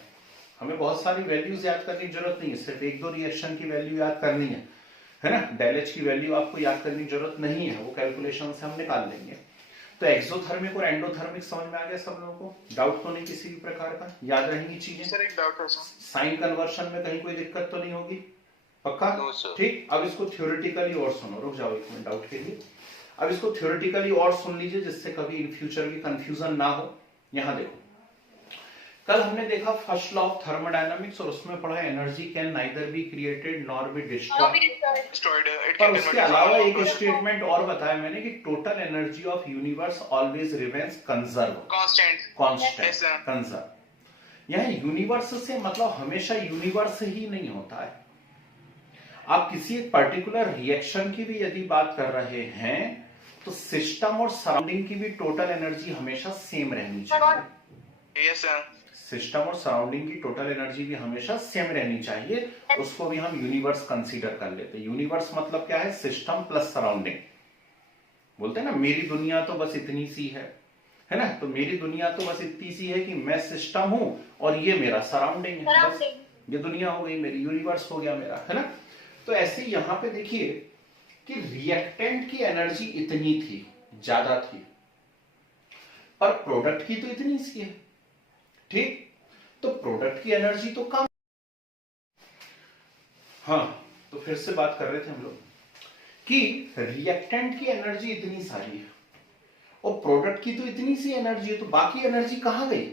हमें बहुत सारी वैल्यूज याद करने की जरूरत नहीं है, सिर्फ एक दो रिएक्शन की वैल्यू याद करनी है ना। डेल एच की वैल्यू आपको याद करने की जरूरत नहीं है, वो कैलकुलेशन से हम निकाल लेंगे। तो एक्सोथर्मिक और एंडोथर्मिक समझ में आ गया सब लोगों को, डाउट तो नहीं किसी भी प्रकार का, याद रहेंगी चीजें। सर एक डाउट है सर। साइन कन्वर्शन में कहीं कोई दिक्कत तो नहीं होगी, पक्का? No, sir. ठीक। अब इसको थ्योरेटिकली और सुनो, रुक जाओ एक मिनट डाउट के लिए। अब इसको थ्योरेटिकली और सुन लीजिए जिससे कभी इन फ्यूचर की कंफ्यूजन ना हो। यहां देखो, कल हमने देखा फर्स्ट लॉ ऑफ थर्मोडायनामिक्स और उसमें पढ़ा energy can neither be created nor be destroyed. Destroyed. It पर can उसके convert अलावा into एक power. स्टेटमेंट और बताया मैंने कि total energy of universe always remains conserve, Constant. Constant, Yes, sir. Conserve. यह यूनिवर्स से मतलब हमेशा यूनिवर्स ही नहीं होता है। आप किसी एक पर्टिकुलर रिएक्शन की भी यदि बात कर रहे हैं तो सिस्टम और सराउंडिंग की भी टोटल एनर्जी हमेशा सेम रहनी चाहिए। Yes, sir. सिस्टम और सराउंडिंग की टोटल एनर्जी भी हमेशा सेम रहनी चाहिए, उसको भी हम यूनिवर्स कंसीडर कर लेते हैं। यूनिवर्स मतलब क्या है, सिस्टम प्लस सराउंडिंग। बोलते हैं ना मेरी दुनिया तो बस इतनी सी है ना। तो मेरी दुनिया तो बस इतनी सी है कि मैं सिस्टम हूं और ये मेरा सराउंडिंग है, बस ये दुनिया हो गई मेरी, यूनिवर्स हो गया मेरा, है ना। तो ऐसे यहां पे देखिए कि रिएक्टेंट की एनर्जी इतनी थी, ज्यादा थी, पर प्रोडक्ट की तो इतनी सी है, ठीक। तो प्रोडक्ट की एनर्जी तो कम। हाँ, तो फिर से बात कर रहे थे हम लोग कि रिएक्टेंट की एनर्जी इतनी सारी है और प्रोडक्ट की तो इतनी सी एनर्जी है, तो बाकी एनर्जी कहाँ गई?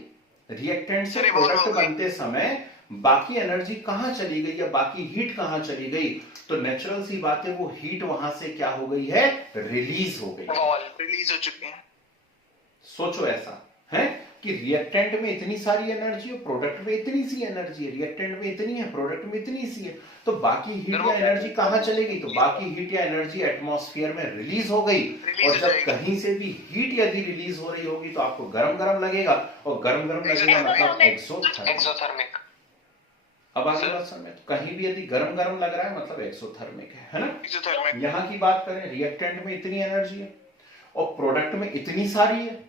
रिएक्टेंट से प्रोडक्ट बनते समय बाकी एनर्जी कहाँ चली गई या बाकी हीट कहाँ चली गई? तो नेचुरल सी बात है, वो हीट वहां से क्या हो गई है? रिलीज हो गई, रिलीज हो चुकी है। सोचो ऐसा है कि रिएक्टेंट में इतनी सारी एनर्जी है, प्रोडक्ट में इतनी सी एनर्जी है, रिएक्टेंट में इतनी है, प्रोडक्ट में इतनी सी है, तो बाकी हीट या एनर्जी कहाँ चलेगी? तो बाकी हीट या एनर्जी एटमॉस्फेयर में रिलीज हो गई। और जब कहीं से भी हीट यदि रिलीज हो रही होगी तो आपको गरम गरम लगेगा, और गरम गरम लगेगा मतलब एक्सोथर्मिक। अब आगे बात समझ में, तो कहीं भी यदि गरम गरम लग रहा है मतलब एक्सोथर्मिक है ना? यहाँ की बात करें, रिएक्टेंट में इतनी एनर्जी है और प्रोडक्ट में इतनी सारी है,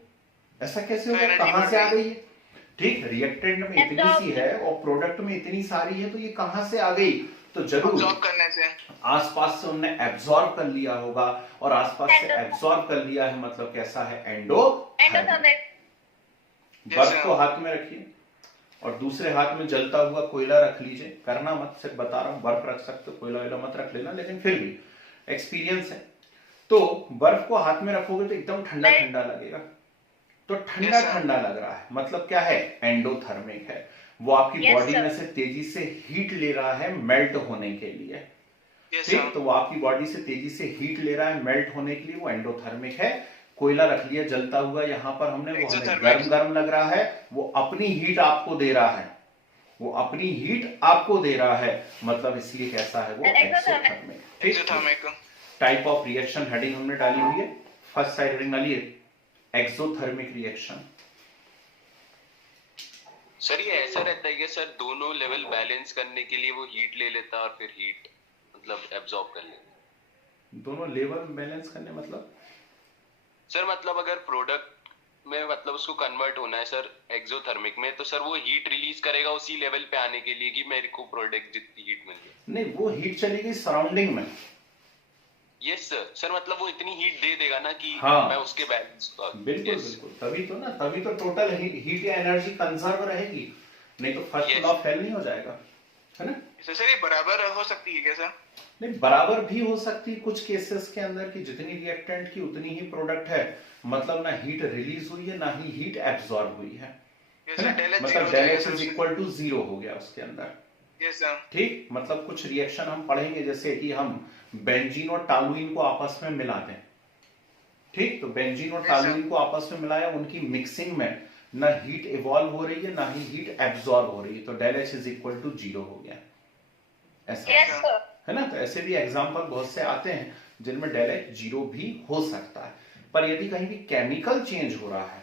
ऐसा कैसे होगा? कहां से आ गई है? ठीक, रिएक्टेंट में इतनी सी है और प्रोडक्ट में इतनी सारी है, तो ये कहां से आ गई? तो जरूर एब्जॉर्ब करने से, आसपास से उन्होंने एब्जॉर्ब कर लिया होगा, और आसपास से एब्जॉर्ब कर लिया है मतलब कैसा है? एंडोथर्मिक। बर्फ को हाथ में रखिए और दूसरे हाथ में जलता हुआ कोयला रख लीजिए, करना मत, सिर्फ बता रहा हूं, बर्फ रख सकते हो, कोयला वोयला मत रख लेना, लेकिन फिर भी एक्सपीरियंस है। तो बर्फ को हाथ में रखोगे तो एकदम ठंडा ठंडा लगेगा, तो ठंडा ठंडा लग रहा है मतलब क्या है? एंडोथर्मिक है। वो आपकी बॉडी में से तेजी से हीट ले रहा है मेल्ट होने के लिए, ठीक, तो वो आपकी बॉडी से तेजी से हीट ले रहा है मेल्ट होने के लिए, वो एंडोथर्मिक है। कोयला रख लिया जलता हुआ यहाँ पर हमने, वो हमें गर्म गर्म लग रहा है, वो अपनी हीट आपको दे रहा है, वो अपनी हीट आपको दे रहा है, मतलब इसलिए कैसा है? वो exothermic. Type of reaction heading हमने डाली हुई है, फर्स्ट साइड हेडिंग डाली है एक्सोथर्मिक रिएक्शन। सर ये ऐसा रहता है कि सर दोनों लेवल बैलेंस करने के लिए वो हीट ले लेता और फिर हीट मतलब एब्जॉर्ब कर लेता। दोनों लेवल बैलेंस करने मतलब सर मतलब अगर प्रोडक्ट में मतलब उसको कन्वर्ट होना है सर एक्सोथर्मिक में, तो सर वो हीट रिलीज करेगा उसी लेवल पे आने के लिए कि मेरे को प्रोडक्ट जितनी हीट मिल जाए। नहीं, वो हीट चली गई सराउंडिंग में। यस सर, सर मतलब वो इतनी हीट दे देगा ना कि हाँ, मैं उसके बैलेंस। बिल्कुल बिल्कुल, तभी तो ना, तभी तो टोटल हीट या एनर्जी कंजर्व रहेगी, नहीं तो फर्स्ट लॉ फेल नहीं हो जाएगा, है ना? सर ये बराबर हो सकती है क्या सर? नहीं, बराबर भी हो सकती है कुछ केसेस के अंदर कि जितनी रिएक्टेंट की उतनी ही प्रोडक्ट है, मतलब ना हीट रिलीज हुई है ना ही हीट एब्सॉर्ब हुई है, मतलब del H is equal to 0 हो गया उसके अंदर। Yes sir. ठीक, मतलब कुछ रिएक्शन हम पढ़ेंगे, जैसे कि हम बेंजीन और टालुइन को आपस में मिला दें, ठीक, तो बेंजीन और टालुइन को आपस में मिलाया, उनकी मिक्सिंग में ना हीट इवॉल्व हो रही है ना ही हीट एब्सॉर्ब हो रही है, तो del H is equal to 0 हो गया, ऐसा है ना? तो ऐसे भी एग्जांपल बहुत से आते हैं जिनमें डेल एच 0 भी हो सकता है, पर यदि कहीं भी केमिकल चेंज हो रहा है,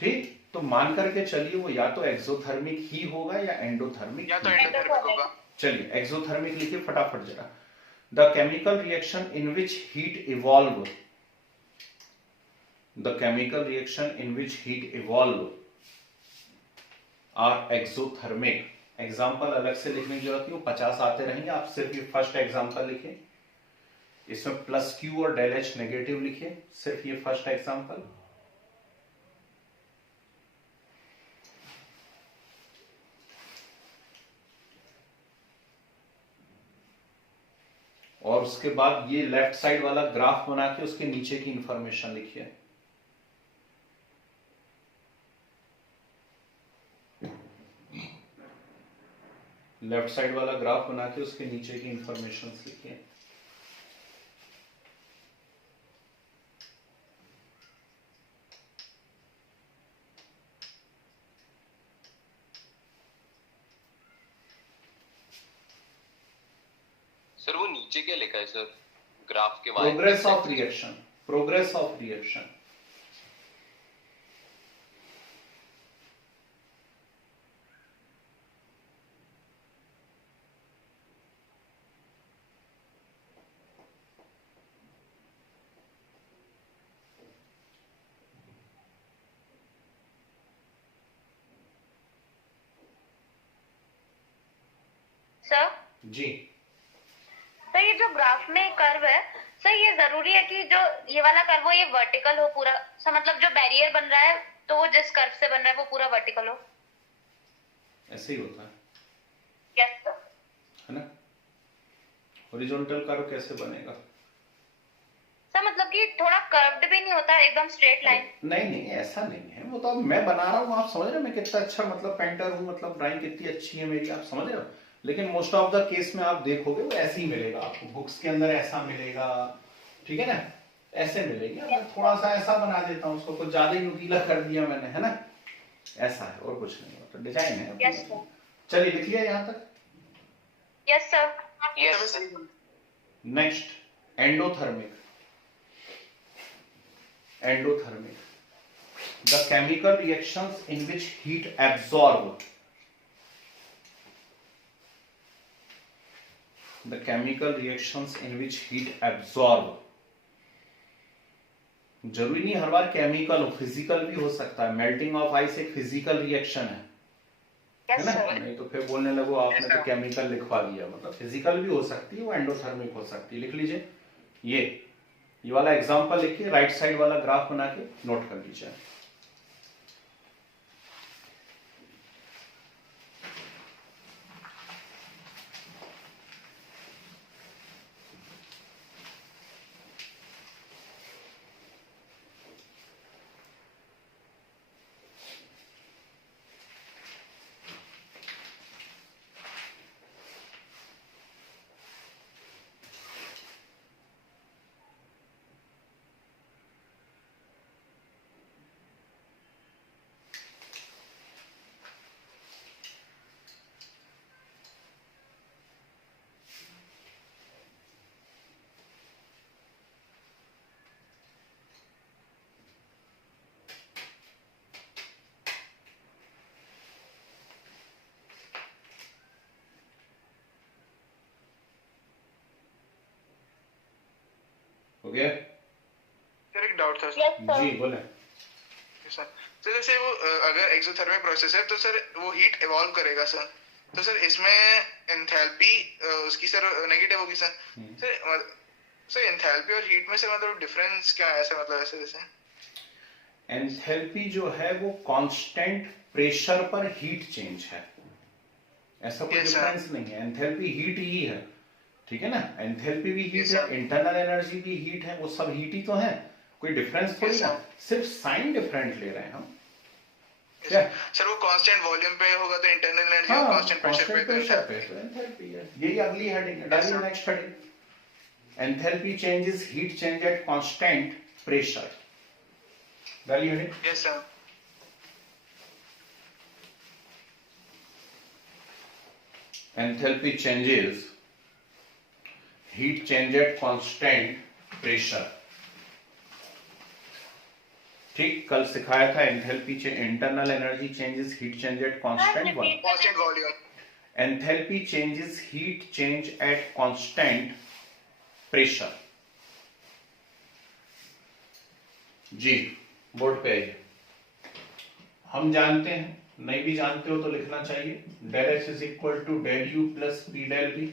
ठीक, तो मान करके चलिए वो या तो एक्सोथर्मिक ही होगा या एंडोथर्मिक, या तो एंडोथर्मिक होगा। चलिए एक्सोथर्मिक लिखिए फटाफट जरा। The chemical reaction in which heat evolve, the chemical reaction in which heat evolve are exothermic. Example अलग से लिखने की जरूरत नहीं, 50 आते रहेंगे, आप सिर्फ ये फर्स्ट एग्जाम्पल लिखिए, इसमें प्लस क्यू और डेल एच नेगेटिव लिखिए, सिर्फ ये फर्स्ट एग्जाम्पल। और उसके बाद ये लेफ्ट साइड वाला ग्राफ बना के उसके नीचे की इंफॉर्मेशन लिखिए। लेफ्ट साइड वाला ग्राफ बना के उसके नीचे की इंफॉर्मेशन लिखिए। सर वो नीचे क्या लिखा है सर ग्राफ के? Progress of reaction, progress of reaction. Sir ji, sir ये जो ग्राफ में कर्व है सर, ये जरूरी है कि जो ये वाला कर्व हो ये वर्टिकल हो पूरा, सर मतलब जो बैरियर बन रहा है तो वो जिस कर्व से बन रहा है वो पूरा वर्टिकल हो? ऐसे ही होता है, यस सर। है ना? हॉरिजॉन्टल कर्व कैसे बनेगा? सर मतलब कि थोड़ा कर्व्ड भी नहीं होता, एकदम स्ट्रेट लाइन? नहीं नहीं, ऐसा नहीं है, वो तो अब मैं बना रहा हूँ, आप समझ रहे हो मैं कितना अच्छा मतलब पेंटर हूँ, मतलब ड्राइंग कितनी अच्छी है मेरी, आप समझ रहे हो। लेकिन मोस्ट ऑफ द केस में आप देखोगे वो ऐसे ही मिलेगा आपको, बुक्स के अंदर ऐसा मिलेगा, ठीक है ना, ऐसे मिलेगी। अब मैं थोड़ा सा ऐसा बना देता हूँ उसको, कुछ ज्यादा ही नुकीला कर दिया मैंने, है ना, ऐसा है और कुछ नहीं, तो डिजाइन है अपनी। Yes sir. चलिए लिख लिया यहाँ तक। Yes sir. Yes next, endothermic. Endothermic, the chemical reactions in which heat absorb, the chemical reactions in which heat absorb, जरूरी नहीं हर बार केमिकल हो, फिजिकल भी हो सकता है। मेल्टिंग ऑफ आइस एक फिजिकल रिएक्शन है यस ना, सर। नहीं तो फिर बोलने लगो आपने तो केमिकल लिखवा दिया, मतलब फिजिकल भी हो सकती है, वो एंडोथर्मिक हो सकती है। लिख लीजिए ये वाला एग्जांपल लिखिए, राइट साइड वाला ग्राफ बना के नोट कर लीजिए। हो गया? सर एक डाउट था यस सर। जी बोले। सर। तो जैसे वो अगर एक्सोथर्मिक प्रोसेस है तो सर वो हीट इवॉल्व करेगा सर, तो सर इसमें एंथैल्पी उसकी सर नेगेटिव होगी सर। सर एंथैल्पी और हीट में सर मतलब डिफरेंस क्या है सर, मतलब ऐसे जैसे एंथैल्पी जो है वो कांस्टेंट प्रेशर पर हीट चेंज है, ऐसा कोई Yes, sir. डिफरेंस नहीं है। एंथैल्पी हीट ही है, ठीक है ना, एंथैल्पी भी हीट Yes, है, sir. इंटरनल एनर्जी भी हीट है, वो सब हीट ही तो है, कोई डिफरेंस थोड़ी Yes, ना, sir. सिर्फ साइन डिफरेंट ले रहे हैं हम। क्या? सर वो कांस्टेंट वॉल्यूम पे होगा तो इंटरनल एनर्जी और हाँ, कांस्टेंट प्रेशर कांस्टेंट पे प्रेशर पे तो एंथैल्पी है। यही अगली हेडिंग है, डालिए sir. Next heading. Enthalpy changes heat change at constant pressure, डालिए heading. Yes sir. Enthalpy changes heat change at constant pressure। ठीक, कल सिखाया था enthalpy internal energy changes heat change at constant one, constant volume. Enthalpy changes heat change at constant pressure. Ji board पे आइए। हम जानते हैं, नहीं भी जानते हो तो लिखना चाहिए, del H is equal to del U plus P del B,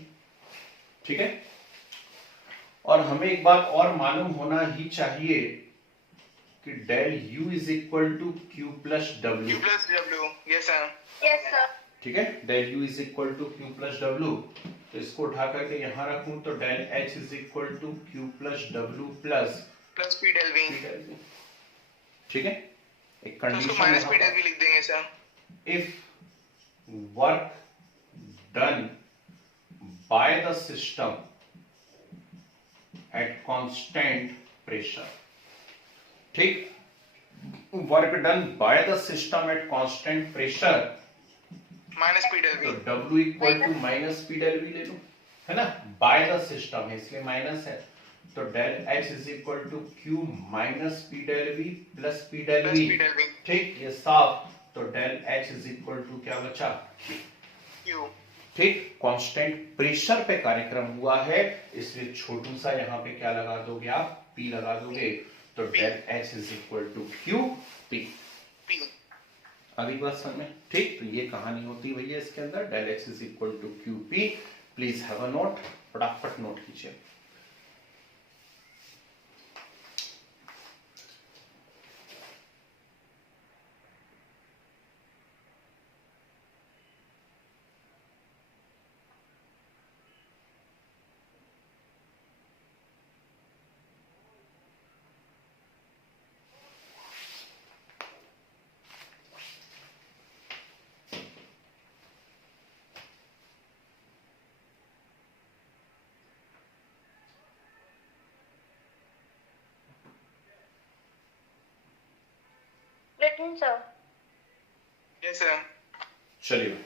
ठीक है। और हमें एक बात और मालूम होना ही चाहिए कि del U is equal to Q plus W, U plus W. Yes sir. Yes sir. ठीक है, del U is equal to Q plus W, तो इसको उठा करके यहां रखूं तो del H is equal to Q plus W plus P del V. ठीक है, एक तो उसको condition minus P del V लिख देंगे sir. if work done by the system at constant pressure, ठीक, work done by the system at constant pressure, minus P del तो V. W equal to minus P del V ले लो, है ना, बाय द सिस्टम है इसलिए माइनस है, तो del H is equal to Q minus P del V plus P del V, ठीक, ये साफ, तो del H is equal to क्या बचा, क्यू। ठीक, कांस्टेंट प्रेशर पे कार्यक्रम हुआ है, इसलिए छोटू सा यहाँ पे क्या लगा दोगे आप, P लगा दोगे, तो del H is equal to Q P. P. अगली बात समझ में, ठीक, तो ये कहानी होती है भैया इसके अंदर, del H is equal to Q P. Please have a note, फटाफट नोट कीजिए। 13 सर। Yes sir. चलिए,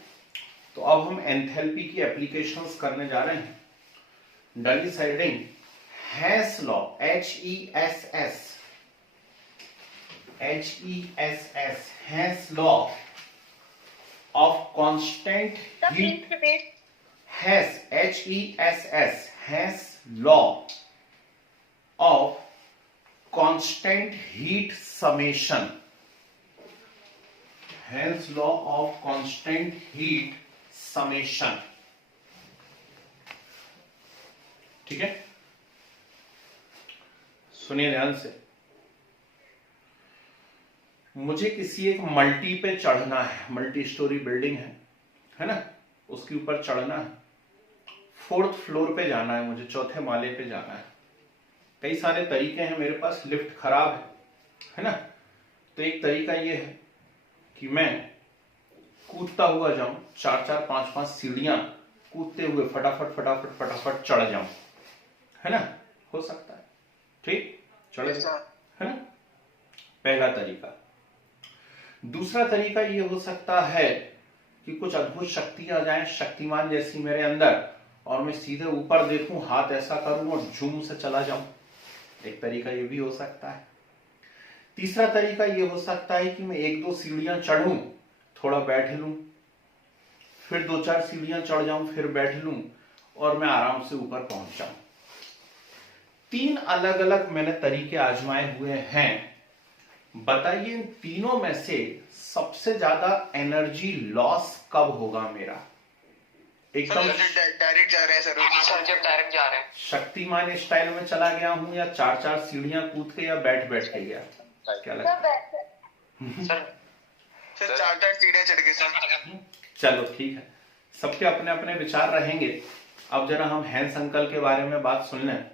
तो अब हम एंथैल्पी की एप्लीकेशंस करने जा रहे हैं। Done deciding Hess law, HESS, Hess law of constant sir heat, please repeat. HESS, Hess law of constant heat summation, Hess law of constant heat summation. ठीक है, सुनिए ध्यान से। मुझे किसी एक मल्टी पे चढ़ना है, मल्टी स्टोरी बिल्डिंग है ना, उसके ऊपर चढ़ना है, 4th फ्लोर पे जाना है, मुझे 4थे माले पे जाना है। कई सारे तरीके हैं मेरे पास, लिफ्ट खराब है ना, तो एक तरीका ये है कि मैं कूदता हुआ जाऊं, 4-4, 5-5 सीढ़ियां कूदते हुए फटाफट फटाफट फटाफट चढ़ जाऊं, है ना, हो सकता है। ठीक, चढ़ जाऊं, है ना, पहला तरीका। दूसरा तरीका ये हो सकता है कि कुछ अद्भुत शक्ति आ जाए, शक्तिमान जैसी मेरे अंदर, और मैं सीधे ऊपर देखूं, हाथ ऐसा करूं और झूम से चला जाऊं। एक तरीका ये भी हो सकता है। तीसरा तरीका ये हो सकता है कि मैं 1-2 सीढ़ियां चढ़ूं, थोड़ा बैठ लूं, फिर 2-4 सीढ़ियां चढ़ जाऊं, फिर बैठ लूं और मैं आराम से ऊपर पहुंच जाऊं। 3 अलग अलग मैंने तरीके आजमाए हुए हैं। बताइए इन तीनों में से सबसे ज्यादा एनर्जी लॉस कब होगा मेरा? एकदम डायरेक्ट जा रहे हैं सर, जब डायरेक्ट जा रहे हैं, शक्तिमान स्टाइल में चला गया हूं, या 4-4 सीढ़ियां कूद के, या बैठ बैठ के गया? क्या लगता है सर 4-4 सीढ़ियां चढ़ गए सर। चलो ठीक है, सबके अपने अपने विचार रहेंगे। अब जरा हम हैंस अंकल के बारे में बात सुन लें।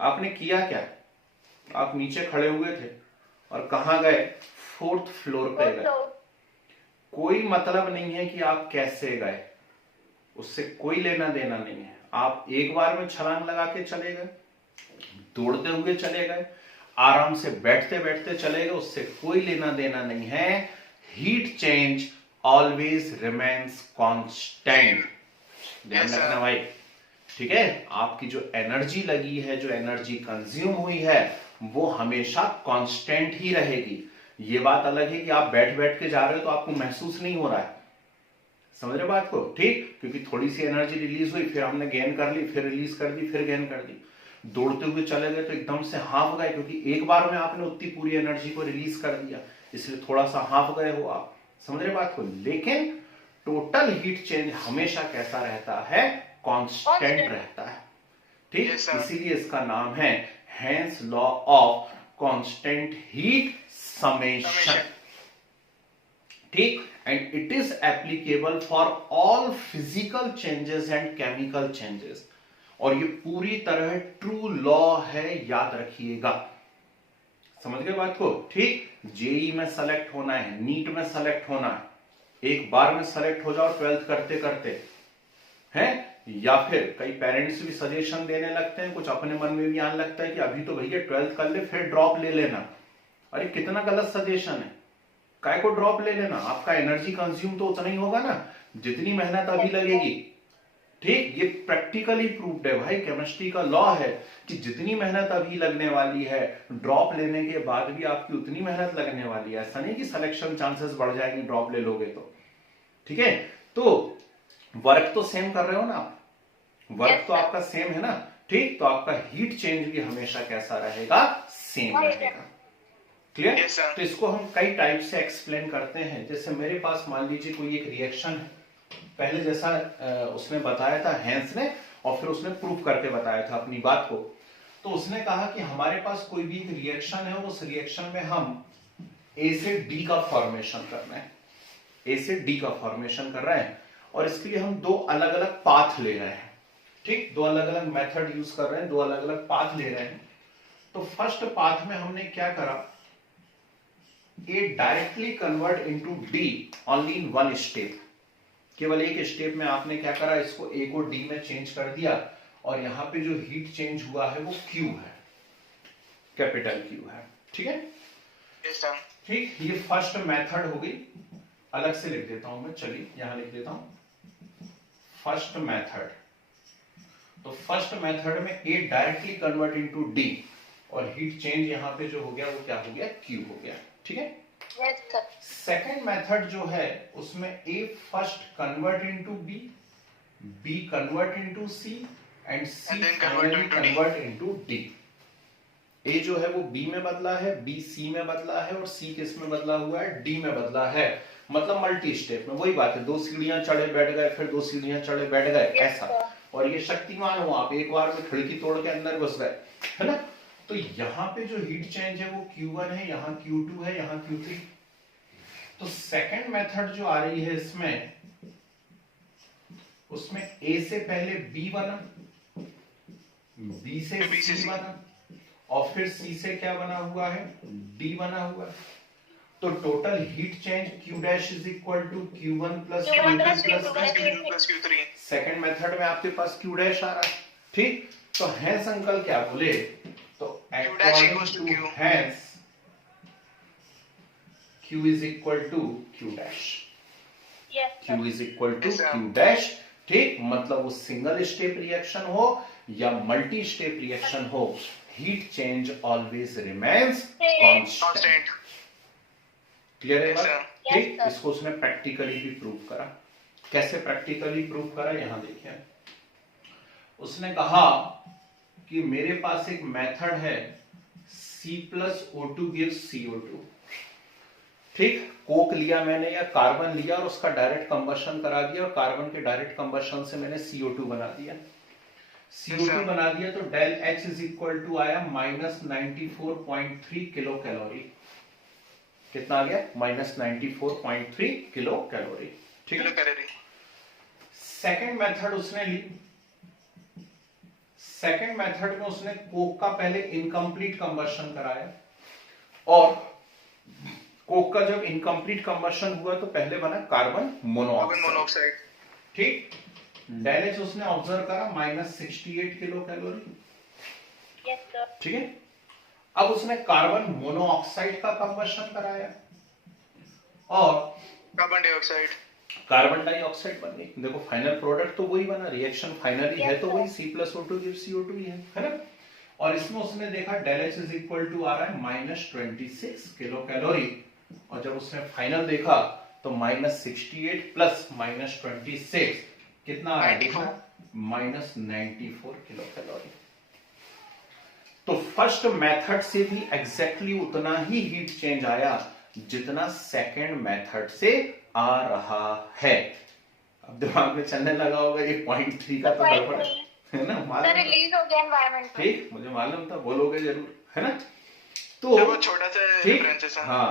आपने किया क्या? आप नीचे खड़े हुए थे और कहां गए? 4th फ्लोर पे गए। कोई मतलब नहीं है कि आप कैसे गए, उससे कोई लेना देना नहीं है। आप एक बार में छलांग लगा के चले गए, दौड़ते हुए चले गए, आराम से बैठते बैठते चले गए, उससे कोई लेना देना नहीं है। Heat change always remains constant. ध्यान रखना भाई, ठीक है। आपकी जो एनर्जी लगी है, जो एनर्जी कंज्यूम हुई है, वो हमेशा कांस्टेंट ही रहेगी। ये बात अलग है कि आप बैठ बैठ के जा रहे हो तो आपको महसूस नहीं हो रहा है, समझ रहे बात को? ठीक, क्योंकि थोड़ी सी एनर्जी रिलीज हुई, फिर हमने गेन कर ली, फिर रिलीज कर दी, फिर गेन कर दी। दौड़ते हुए चले गए तो एकदम से हाफ गए, क्योंकि एक बार में आपने उतनी पूरी एनर्जी को रिलीज कर दिया, इसलिए थोड़ा सा हाफ गए हो आप, समझ रहे बात को? लेकिन टोटल हीट चेंज हमेशा कैसा रहता है? कांस्टेंट रहता है। ठीक, इसीलिए इसका नाम है Hess law of constant heat summation. ठीक, and it is applicable for all physical changes and chemical changes. और ये पूरी तरह ट्रू लॉ है, याद रखिएगा। समझ गए बात को? ठीक, जेई में सेलेक्ट होना है, नीट में सेलेक्ट होना है, एक बार में सेलेक्ट हो जाओ 12th करते करते हैं। या फिर कई पेरेंट्स भी सजेशन देने लगते हैं, कुछ अपने मन में भी आने लगता है कि अभी तो भैया 12th कर ले, फिर ड्रॉप ले लेना। अरे कितना गलत सजेशन है, काय को ड्रॉप ले लेना? आपका एनर्जी कंज्यूम तो उतना ही होगा ना, जितनी मेहनत अभी लगेगी। ठीक, ये प्रैक्टिकली प्रूव्ड है भाई, केमिस्ट्री का लॉ है कि जितनी मेहनत अभी लगने वाली है, ड्रॉप लेने के बाद भी आपकी उतनी मेहनत लगने वाली है। ऐसा नहीं कि सिलेक्शन चांसेस बढ़ जाएंगे ड्रॉप ले लोगे तो। ठीक है, तो वर्क तो सेम कर रहे हो ना आप, वर्क तो आपका सेम है ना। ठीक, तो आपका हीट चेंज भी हमेशा कैसा रहेगा? सेम रहेगा। क्लियर? तो इसको हम कई टाइप से एक्सप्लेन करते हैं। जैसे मेरे पास मान लीजिए कोई एक रिएक्शन है, पहले जैसा उसने बताया था हेंस ने, और फिर उसने प्रूफ करके बताया था अपनी बात को। तो उसने कहा कि हमारे पास कोई भी एक रिएक्शन है और उस रिएक्शन में हम ए से डी का फॉर्मेशन कर रहे हैं, ए से डी का फॉर्मेशन कर रहे हैं, और इसके लिए हम 2 अलग अलग पाथ ले रहे हैं। ठीक, 2 अलग अलग मेथड यूज कर रहे हैं, 2 अलग अलग पाथ ले रहे हैं। तो फर्स्ट पाथ में हमने क्या करा? A directly convert into D only in one step। केवल एक स्टेप में आपने क्या करा? इसको A को D में चेंज कर दिया, और यहां पे जो हीट चेंज हुआ है वो Q है, कैपिटल Q है। ठीक है, यस सर। ठीक, ये फर्स्ट मेथड हो गई। अलग से लिख देता हूं मैं, चलिए यहां लिख देता हूं फर्स्ट मेथड। तो फर्स्ट मेथड में A directly convert into D और हीट चेंज यहां पे जो हो गया वो क्या हो गया, Q हो गया। ठीक है। Yes sir. सेकेंड मेथड जो है उसमें A first convert into B, B convert into C and C And then finally convert into D. Convert into D। A जो है वो B में बदला है, B C में बदला है और C किस में बदला हुआ है, D में बदला है। मतलब मल्टी स्टेप में, वही बात है, 2 सीढ़ियां चढ़े बैठ गए, फिर 2 सीढ़ियां चढ़े बैठ गए, ऐसा। और ये शक्तिमान हो आप, एक बार में खिड़की तोड़ के अंदर घुस गए, है ना। तो यहाँ पे जो हीट चेंज है वो Q1 है, यहाँ Q2 है, यहाँ Q3। तो सेकेंड मेथड जो आ रही है इसमें, उसमें A से पहले B बना, B से C बना और फिर C से क्या बना हुआ है, D बना हुआ है। तो total heat change Q dash is equal to Q1 plus Q2 plus Q3। Second method में आपके पास Q डैश आ रहा है। ठीक, तो हैंस अंकल क्या बोले, तो Q dash equals to according Q. To Hess Q is equal to Q dash, yes Q is equal to Yes, sir. Q dash. ठीक, मतलब वो सिंगल स्टेप रिएक्शन हो या मल्टी स्टेप रिएक्शन हो, heat change always remains constant. Constant. Clear है Yes, बात? sir. ठीक, Yes, sir. इसको उसने प्रैक्टिकली भी प्रूव करा। कैसे प्रैक्टिकली प्रूव करा, यहां देखिए। उसने कहा कि मेरे पास एक मेथड है C plus O2 gives CO2। ठीक, कोक लिया मैंने या कार्बन लिया और उसका डायरेक्ट कंबशन करा दिया और कार्बन के डायरेक्ट कंबशन से मैंने CO2 बना दिया। CO2 sir. बना दिया तो del H is equal to आया -94.3 किलो कैलोरी। कितना आ गया, -94.3 किलो कैलोरी। ठीक किलो है। कैलोरी। सेकेंड मेथड उसने ली, सेकेंड मेथड में उसने कोक का पहले इनकम्प्लीट कंबशन कराया और कोक का जब इनकम्प्लीट कंबशन हुआ तो पहले बना कार्बन कार्बन मोनोऑक्साइड। मोनोऑक्साइड। ठीक, डेल एच उसने ऑब्जर्व करा -68 किलो कैलोरी। Yes sir. ठीक है। अब उसने कार्बन मोनोऑक्साइड का कंबशन कराया और कार्बन डाइऑक्साइड। कार्बन डाइऑक्साइड बन गई। देखो फाइनल प्रोडक्ट तो वही बना, रिएक्शन फाइनली है तो वही C+O2 गिव्स CO2 ही है ना। और इसमें उसने देखा del H is equal to आ रहा है -26 किलो कैलोरी और जब उसने फाइनल देखा तो -68 प्लस -26 कितना आ रहा है, -94 किलो कैलोरी। तो फर्स्ट मेथड से भी एग्जैक्टली उतना ही हीट चेंज आया जितना सेकंड मेथड से आ रहा है। अब दिमाग में चलने लगा होगा ये 0.3 का तो गड़बड़ है ना, सर मालूम रिलीज हो गया एनवायरनमेंट में। ठीक, मुझे मालूम था बोलोगे जरूर, है ना। तो वो छोटा सा ठीक, डिफरेंस है। हाँ,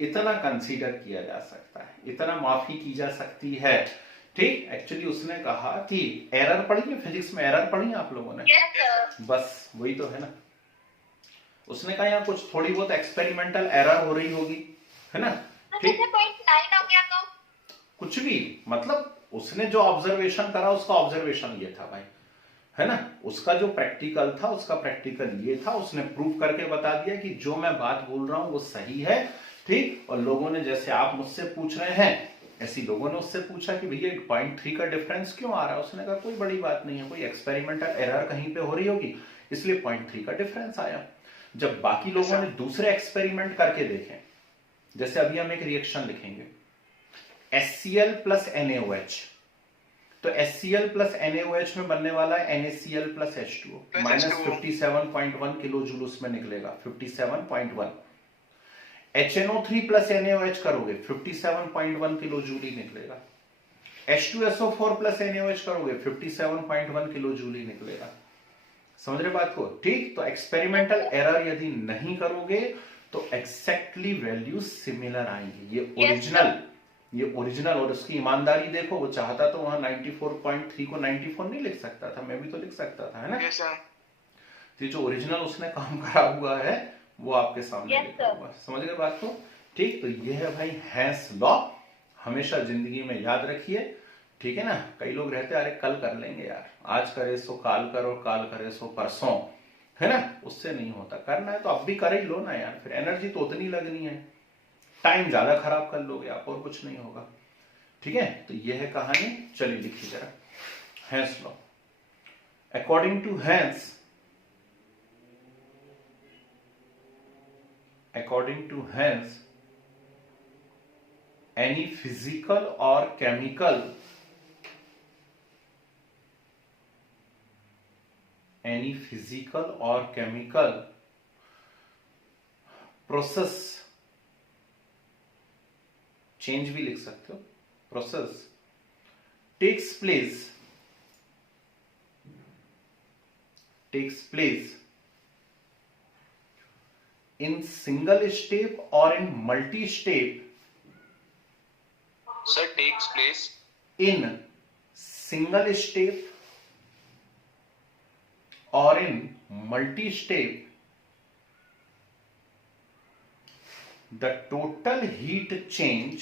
इतना कंसीडर किया जा सकता है, इतना माफी की जा सकती है। ठीक, एक्चुअली उसने कहा कि एरर पढ़ी है, फिजिक्स में एरर पढ़ी है आप लोगों ने, यस सर। बस वही तो है ना। उसने कहा यहाँ कुछ थोड़ी बहुत एक्सपेरिमेंटल एरर हो रही होगी, है ना। ठीक, जैसे 0.9 हो गया तो कुछ भी, मतलब उसने जो ऑब्जर्वेशन करा उसका ऑब्जर्वेशन ये था भाई, है ना। उसका जो प्रैक्टिकल था उसका प्रैक्टिकल ये था, उसने प्रूव करके बता दिया कि जो मैं बात बोल रहा हूं वो सही है। ठीक, और लोगों ने जैसे आप मुझसे पूछ रहे हैं ऐसी लोगों ने उससे पूछा कि भैया 0.3 का डिफरेंस क्यों आ रहा है। उसने कहा कोई बड़ी बात नहीं है, कोई एक्सपेरिमेंटल एरर कहीं पे हो रही होगी इसलिए 0.3 का डिफरेंस आया। जब बाकी लोगों ने दूसरे एक्सपेरिमेंट करके देखे, जैसे अभी हम एक रिएक्शन लिखेंगे HCl प्लस NaOH, तो HCl प्लस NaOH में बनने वाला है NaCl plus H2O, -57.1 kilo joule उसमें निकलेगा, 57.1। HNO3 प्लस NaOH करोगे 57.1 किलो जूल ही निकलेगा। H2SO4 प्लस NaOH करोगे 57.1 किलो जूल ही निकलेगा। समझ रहे बात को? ठीक, तो एक्सपेरिमेंटल एरर यदि नहीं करोगे तो एग्जैक्टली वैल्यू सिमिलर आएंगी। ये ओरिजिनल और उसकी ईमानदारी देखो, वो चाहता तो वहां 94.3 को 94 नहीं लिख सकता था, मैं भी तो लिख सकता था, है ना। Yes sir. तो जो ओरिजिनल उसने काम करा हुआ है वो आपके सामने Yes, लिखा हुआ है। समझ गए बात को? ठीक, तो ये है भाई हैंस लॉ, हमेशा जिंदगी में याद रखिए, ठीक है ना। कई लोग रहते हैं अरे कल कर लेंगे यार, आज करे सो काल करो, काल करे सो परसों, है ना, उससे नहीं होता। करना है तो अब भी कर ही लो ना यार, फिर एनर्जी तो उतनी लगनी है, टाइम ज्यादा खराब कर लोगे आप, और कुछ नहीं होगा। ठीक है, तो यह है कहानी। चलिए लिखिए जरा, Hess law. According to Hess, according to Hens, any physical or chemical process, change भी लिख सकते हो, process takes place in single step or in multi step, sir takes place in single step or in multi step, the total heat change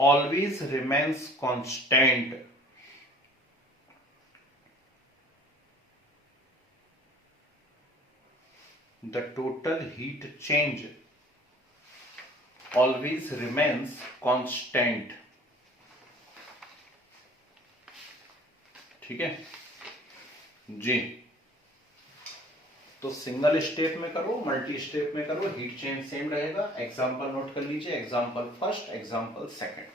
always remains constant. The total heat change always remains constant. ठीक है जी। तो सिंगल स्टेप में करो, मल्टी स्टेप में करो, हीट चेंज सेम रहेगा। एग्जांपल नोट कर लीजिए, एग्जांपल फर्स्ट, एग्जांपल सेकंड।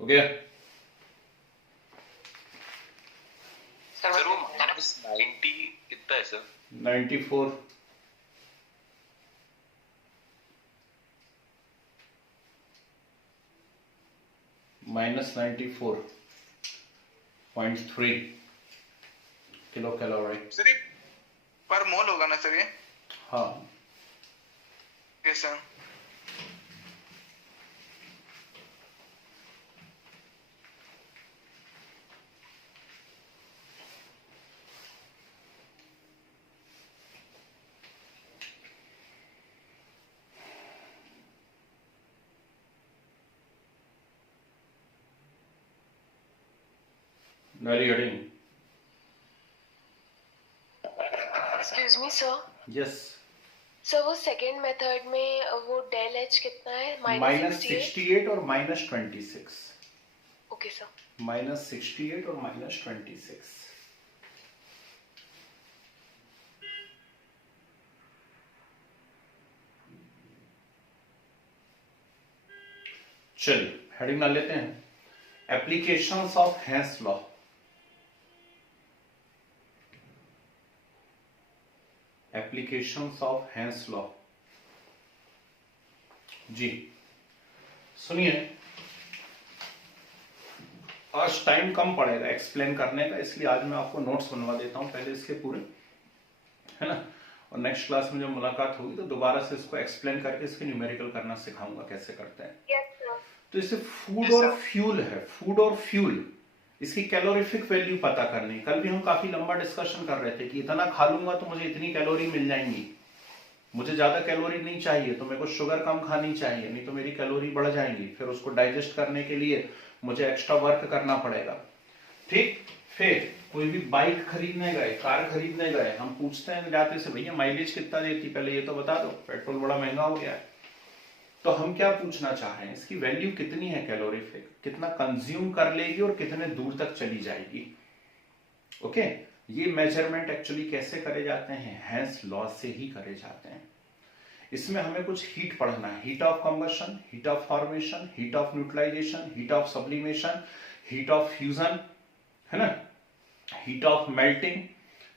हो गया? सर वो -90 कितना है सर? 94 -94.3 kilo calorie. सर ये पर मोल होगा ना सर ये? हाँ yes sir. very heading। Excuse me sir, yes, sir वो सेकेंड मेथड में वो डेल एच कितना है? -68 और -26। Okay sir. -68 और -26। चलिए हेडिंग डाल लेते हैं, applications of Hess law. Applications of Hess law जी सुनिए। आज टाइम कम पड़ेगा एक्सप्लेन करने का, इसलिए आज मैं आपको नोट्स बनवा देता हूँ पहले इसके पूरे, है ना। और नेक्स्ट क्लास में जब मुलाकात होगी तो दोबारा से इसको एक्सप्लेन करके इसके न्यूमेरिकल करना सिखाऊंगा कैसे करते हैं। Yes sir. तो इसे फूड और फ्यूल है, फूड और फ्यूल, इसकी कैलोरीफिक वैल्यू पता करनी। कल भी हम काफी लंबा डिस्कशन कर रहे थे कि इतना खा लूंगा तो मुझे इतनी कैलोरी मिल जाएंगी, मुझे ज्यादा कैलोरी नहीं चाहिए तो मेरे को शुगर कम खानी चाहिए, नहीं तो मेरी कैलोरी बढ़ जाएंगी, फिर उसको डाइजेस्ट करने के लिए मुझे एक्स्ट्रा वर्क करना पड़ेगा। ठीक, फिर कोई भी बाइक खरीदने गए, कार खरीदने गए, हम पूछते हैं जाते से भैया माइलेज कितना देती, पहले ये तो बता दो, पेट्रोल बड़ा महंगा हो गया है। तो हम क्या पूछना चाह रहे हैं, इसकी वैल्यू कितनी है कैलोरीफिक, कितना कंज्यूम कर लेगी और कितने दूर तक चली जाएगी। ओके, ये मेजरमेंट एक्चुअली कैसे करे जाते हैं, हेंस लॉ से ही करे जाते हैं। इसमें हमें कुछ हीट पढ़ना है, heat of combustion, heat of formation, heat of neutralisation, heat of sublimation, heat of fusion, है ना, हीट ऑफ मेल्टिंग,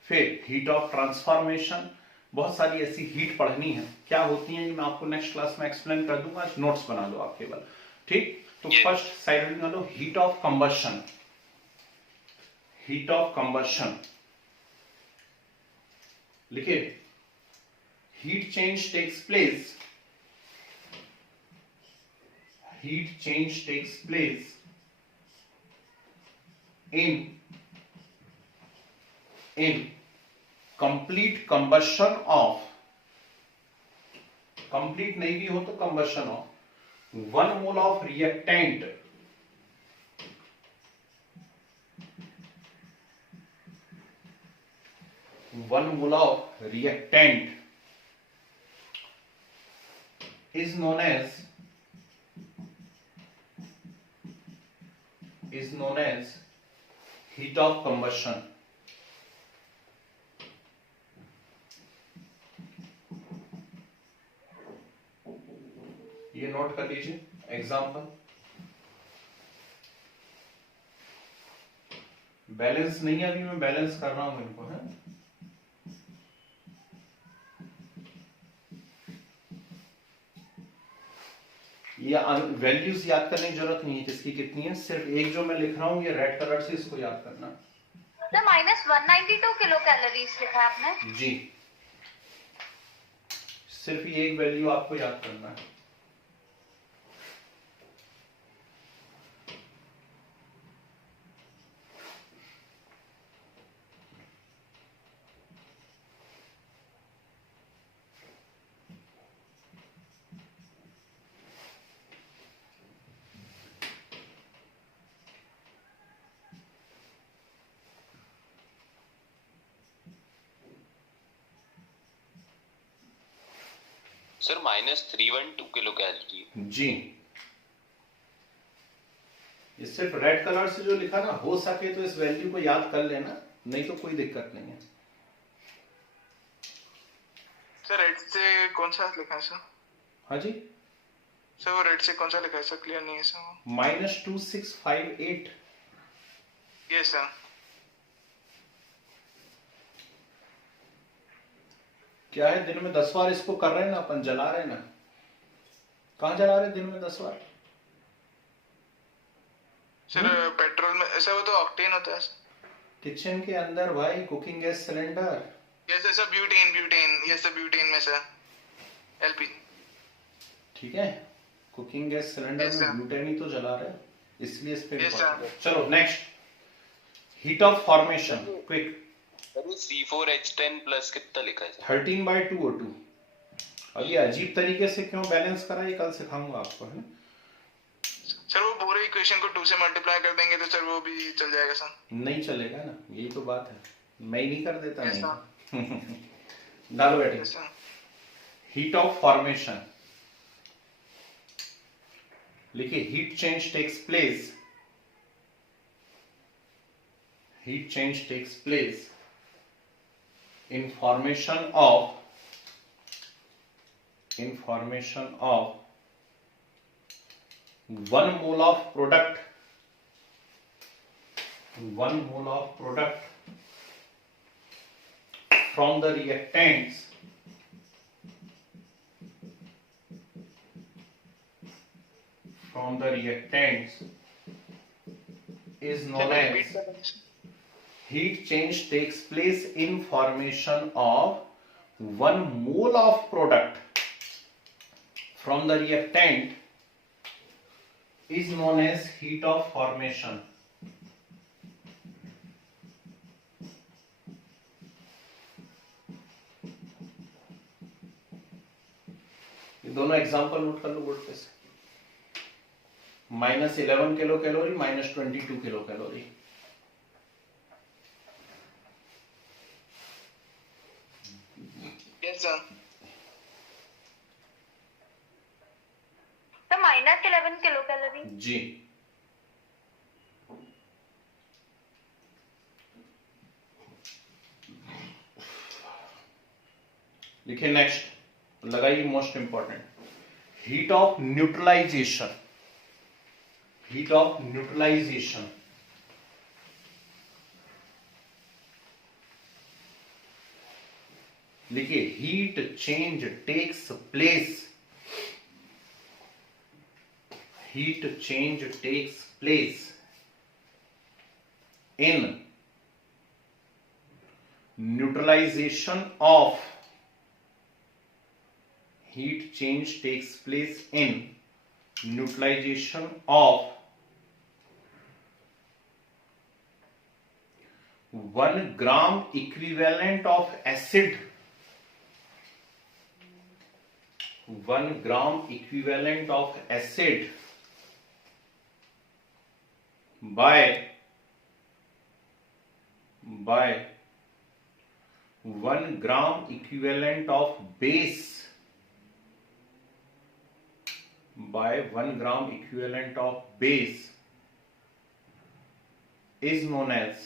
फिर हीट ऑफ ट्रांसफॉर्मेशन, बहुत सारी ऐसी हीट पढ़नी है। क्या होती है ये मैं आपको नेक्स्ट क्लास में एक्सप्लेन कर दूंगा, नोट्स बना लो आप केवल। ठीक, तो फर्स्ट साइड में लो heat of combustion. Heat of combustion लिखिए, heat change takes place, heat change takes place in complete combustion of, complete नहीं भी हो तो combustion of 1 mole of reactant, 1 mole of reactant is known as heat of combustion। ये नोट कर लीजिए एग्जाम्पल। बैलेंस नहीं है, अभी मैं बैलेंस कर रहा हूं इनको, है। ये वैल्यूज याद करने की जरूरत नहीं है किसकी कितनी है, सिर्फ एक जो मैं लिख रहा हूं ये रेड कलर से, इसको याद करना। तो -192 किलो कैलोरीज लिखा है आपने जी, सिर्फ ये एक वैल्यू आपको याद करना है। Sir -312 kilo calorie. जी, ये सिर्फ रेड कलर से जो लिखा ना, हो सके तो इस वैल्यू को याद कर लेना, नहीं तो कोई दिक्कत नहीं है। सर रेड से कौन सा लिखा है सर? हाँ जी सर, वो रेड से कौन सा लिखा है सर? क्लियर नहीं है सर। -2658। Yes sir. क्या है, दिन में 10 बार इसको कर रहे हैं ना अपन, जला रहे हैं ना, कहाँ जला रहे हैं दिन में 10 बार? सर पेट्रोल में ऐसा, वो तो ऑक्टेन होता है। किचन के अंदर भाई, cooking gas cylinder. Yes sir, butane, yes sir, butane में सर, एलपी। ठीक है, कुकिंग गैस सिलेंडर Yes, में sir. ब्यूटेन ही तो जला रहे हैं, इसलिए इस पे Yes, important sir. है। चलो next, heat of formation, quick. C4H10 plus कितना लिखा है सर? 13/2O2। अब ये अजीब तरीके से क्यों बैलेंस करा, ये कल सिखाऊंगा आपको, है ना। सर वो पूरे इक्वेशन को 2 से मल्टीप्लाई कर देंगे तो सर वो भी चल जाएगा सर। नहीं चलेगा ना, यही तो बात है, मैं ही नहीं कर देता। Yes, नहीं डालो बैठे। Yes, sir. Heat of formation लिखिए, heat change takes place, heat change takes place in formation of 1 mole of product, 1 mole of product from the reactants is known as heat change takes place in formation of 1 mole of product from the reactant is known as heat of formation. ये दोनों एग्जांपल नोट कर लो बोर्ड पे से। -11 kilo calorie, -22 kilo calorie. Yes, sir. तो -11 किलो कैलोरी। जी, लिखिए नेक्स्ट, लगाइए most important, heat of neutralisation. Heat of neutralization, लिखिए heat change takes place, heat change takes place in neutralization of, heat change takes place in neutralization of 1 gram equivalent of acid, 1 gram equivalent of acid by 1 gram equivalent of base, by 1 gram equivalent of base is known as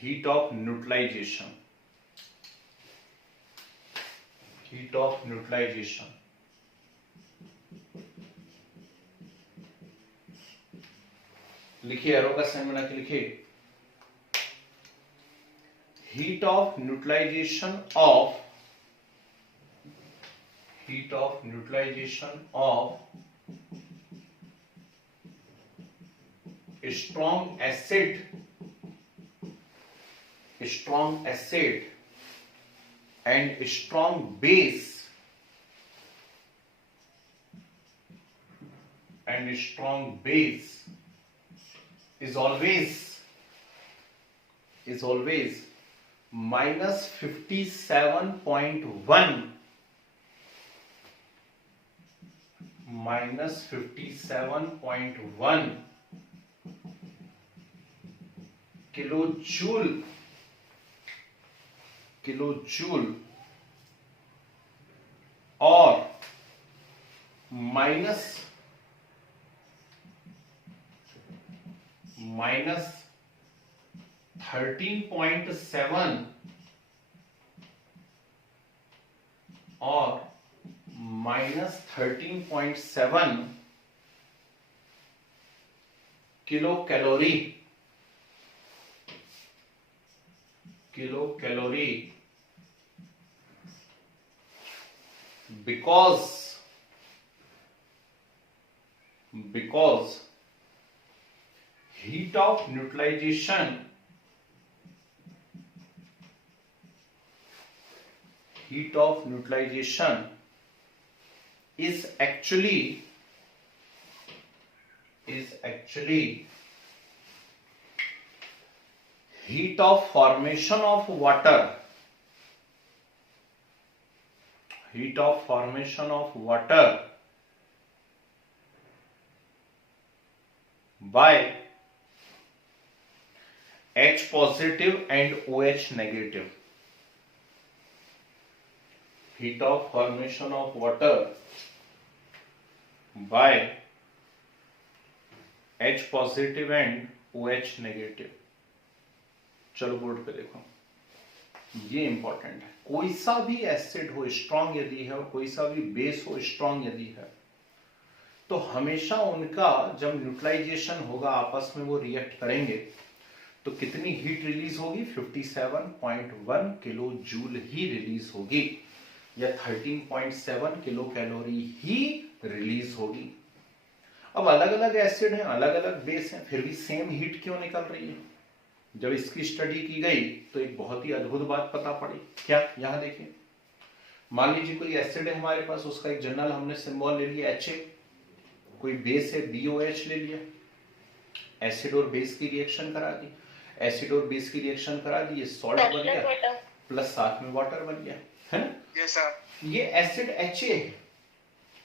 heat of neutralization. Heat of neutralization. लिखिए एरो का साइन बना के लिखिए, heat of neutralization of strong acid and strong base is always -57.1 kilojoule और -13.7 और -13.7 kilo calorie because heat of neutralization is actually heat of formation of water, by H positive and OH negative. Heat of formation of water by H positive and OH negative. चलो बोर्ड पे देखो, ये इंपॉर्टेंट है। कोई सा भी एसिड हो स्ट्रॉन्ग यदि है और कोई सा भी बेस हो स्ट्रॉन्ग यदि है, तो हमेशा उनका जब न्यूट्रलाइजेशन होगा, आपस में वो रिएक्ट करेंगे, तो कितनी हीट रिलीज होगी? 57.1 किलो जूल ही रिलीज होगी। या 13.7 किलो कैलोरी ही रिलीज होगी। अब अलग अलग एसिड हैं, अलग अलग बेस हैं, फिर भी सेम हीट क्यों निकल रही है? जब इसकी स्टडी की गई तो एक बहुत ही अद्भुत बात पता पड़ी। क्या? यहां देखिए, मान लीजिए कोई एसिड है हमारे पास, उसका एक जनरल हमने सिंबल ले लिया HA, कोई बेस है BOH ले लिया, एसिड और बेस की रिएक्शन करा दी, एसिड और बेस की रिएक्शन करा दी, ये सॉल्ट बन गया प्लस साथ में वाटर बन गया, है ना? Yes sir. ये एसिड HA है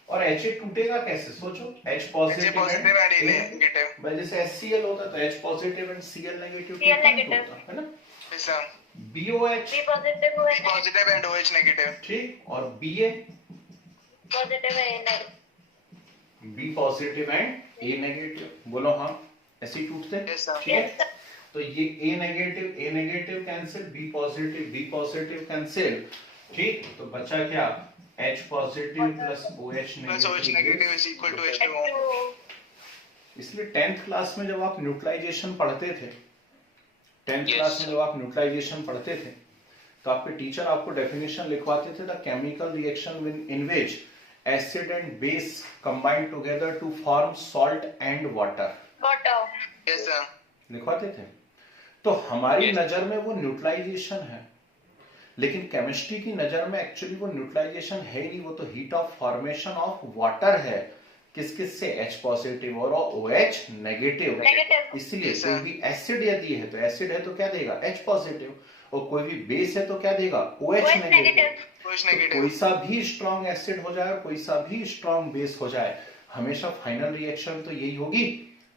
और HA टूटेगा कैसे? सोचो, H positive and A negative, जैसे HCl होता तो H positive and Cl negative है ना? Yes sir. BOH B positive B positive and OH negative, ठीक, और BA पॉजिटिव है, B positive and A negative. बोलो हाँ, ऐसे ही टूटते हैं, यस सर। ठीक है? तो ये A negative cancel, B positive cancel, ठीक, तो बचा क्या? H positive plus OH plus OH negative negative is equal to H2O। इसलिए 10th क्लास में जब आप न्यूट्रलाइजेशन पढ़ते थे, 10th Yes. क्लास में जब आप न्यूट्रलाइजेशन पढ़ते थे तो आपके टीचर आपको डेफिनेशन लिखवाते थे, the chemical reaction in which acid and base combine together to form salt and water, water. Yes sir. लिखवाते थे। तो हमारी Yes. नजर में वो न्यूट्रलाइजेशन है, लेकिन केमिस्ट्री की नजर में एक्चुअली वो न्यूट्रलाइजेशन है ही नहीं, वो तो heat of formation of water है। किस किस से? H पॉजिटिव और OH नेगेटिव। नेगेटिव। इसलिए Yes, कोई sir. भी एसिड यदि है तो एसिड है तो क्या देगा? H पॉजिटिव, और कोई भी बेस है तो क्या देगा? OH OH negative. Negative. OH तो नेगेटिव। कोई सा भी स्ट्रॉन्ग एसिड हो जाए, कोई सा भी स्ट्रॉन्ग बेस हो जाए, हमेशा फाइनल रिएक्शन तो यही होगी।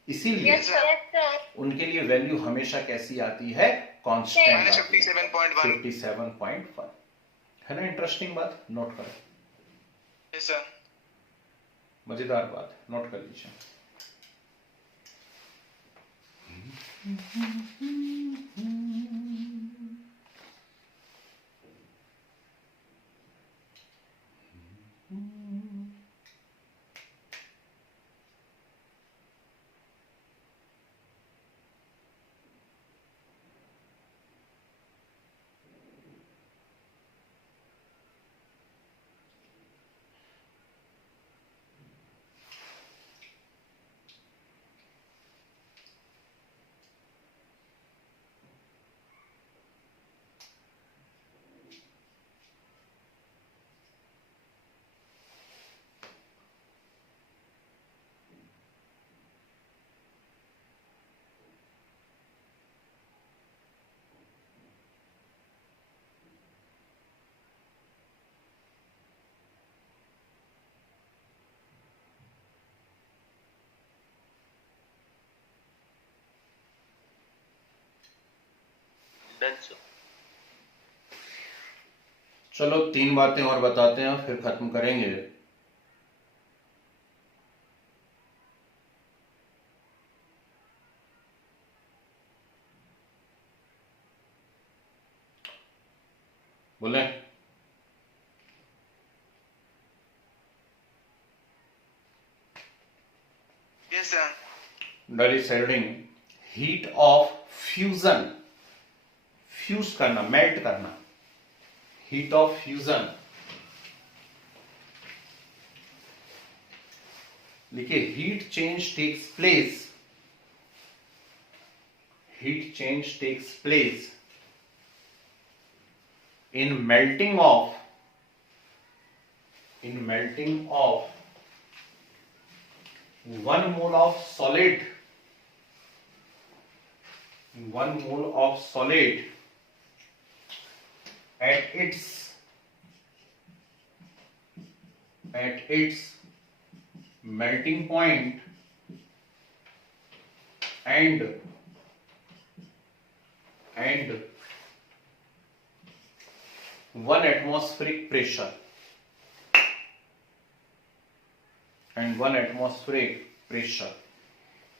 इसीलिए यस सर। उनके लिए वैल्यू हमेशा कैसी आती है? कांस्टेंट। -57.1। 57.1 है ना? इंटरेस्टिंग बात, नोट करो, यस सर। मजेदार बात, नोट कर लीजिए। Done sir. चलो 3 बातें और बताते हैं, फिर खत्म करेंगे। बोले? Yes sir. Disordering heat of fusion, fuse करना, मेल्ट करना, हीट ऑफ फ्यूजन। देखिए, heat change takes place, heat change takes place in melting of 1 mole of solid, 1 mole of solid at its melting point and 1 atmospheric pressure and 1 atmospheric pressure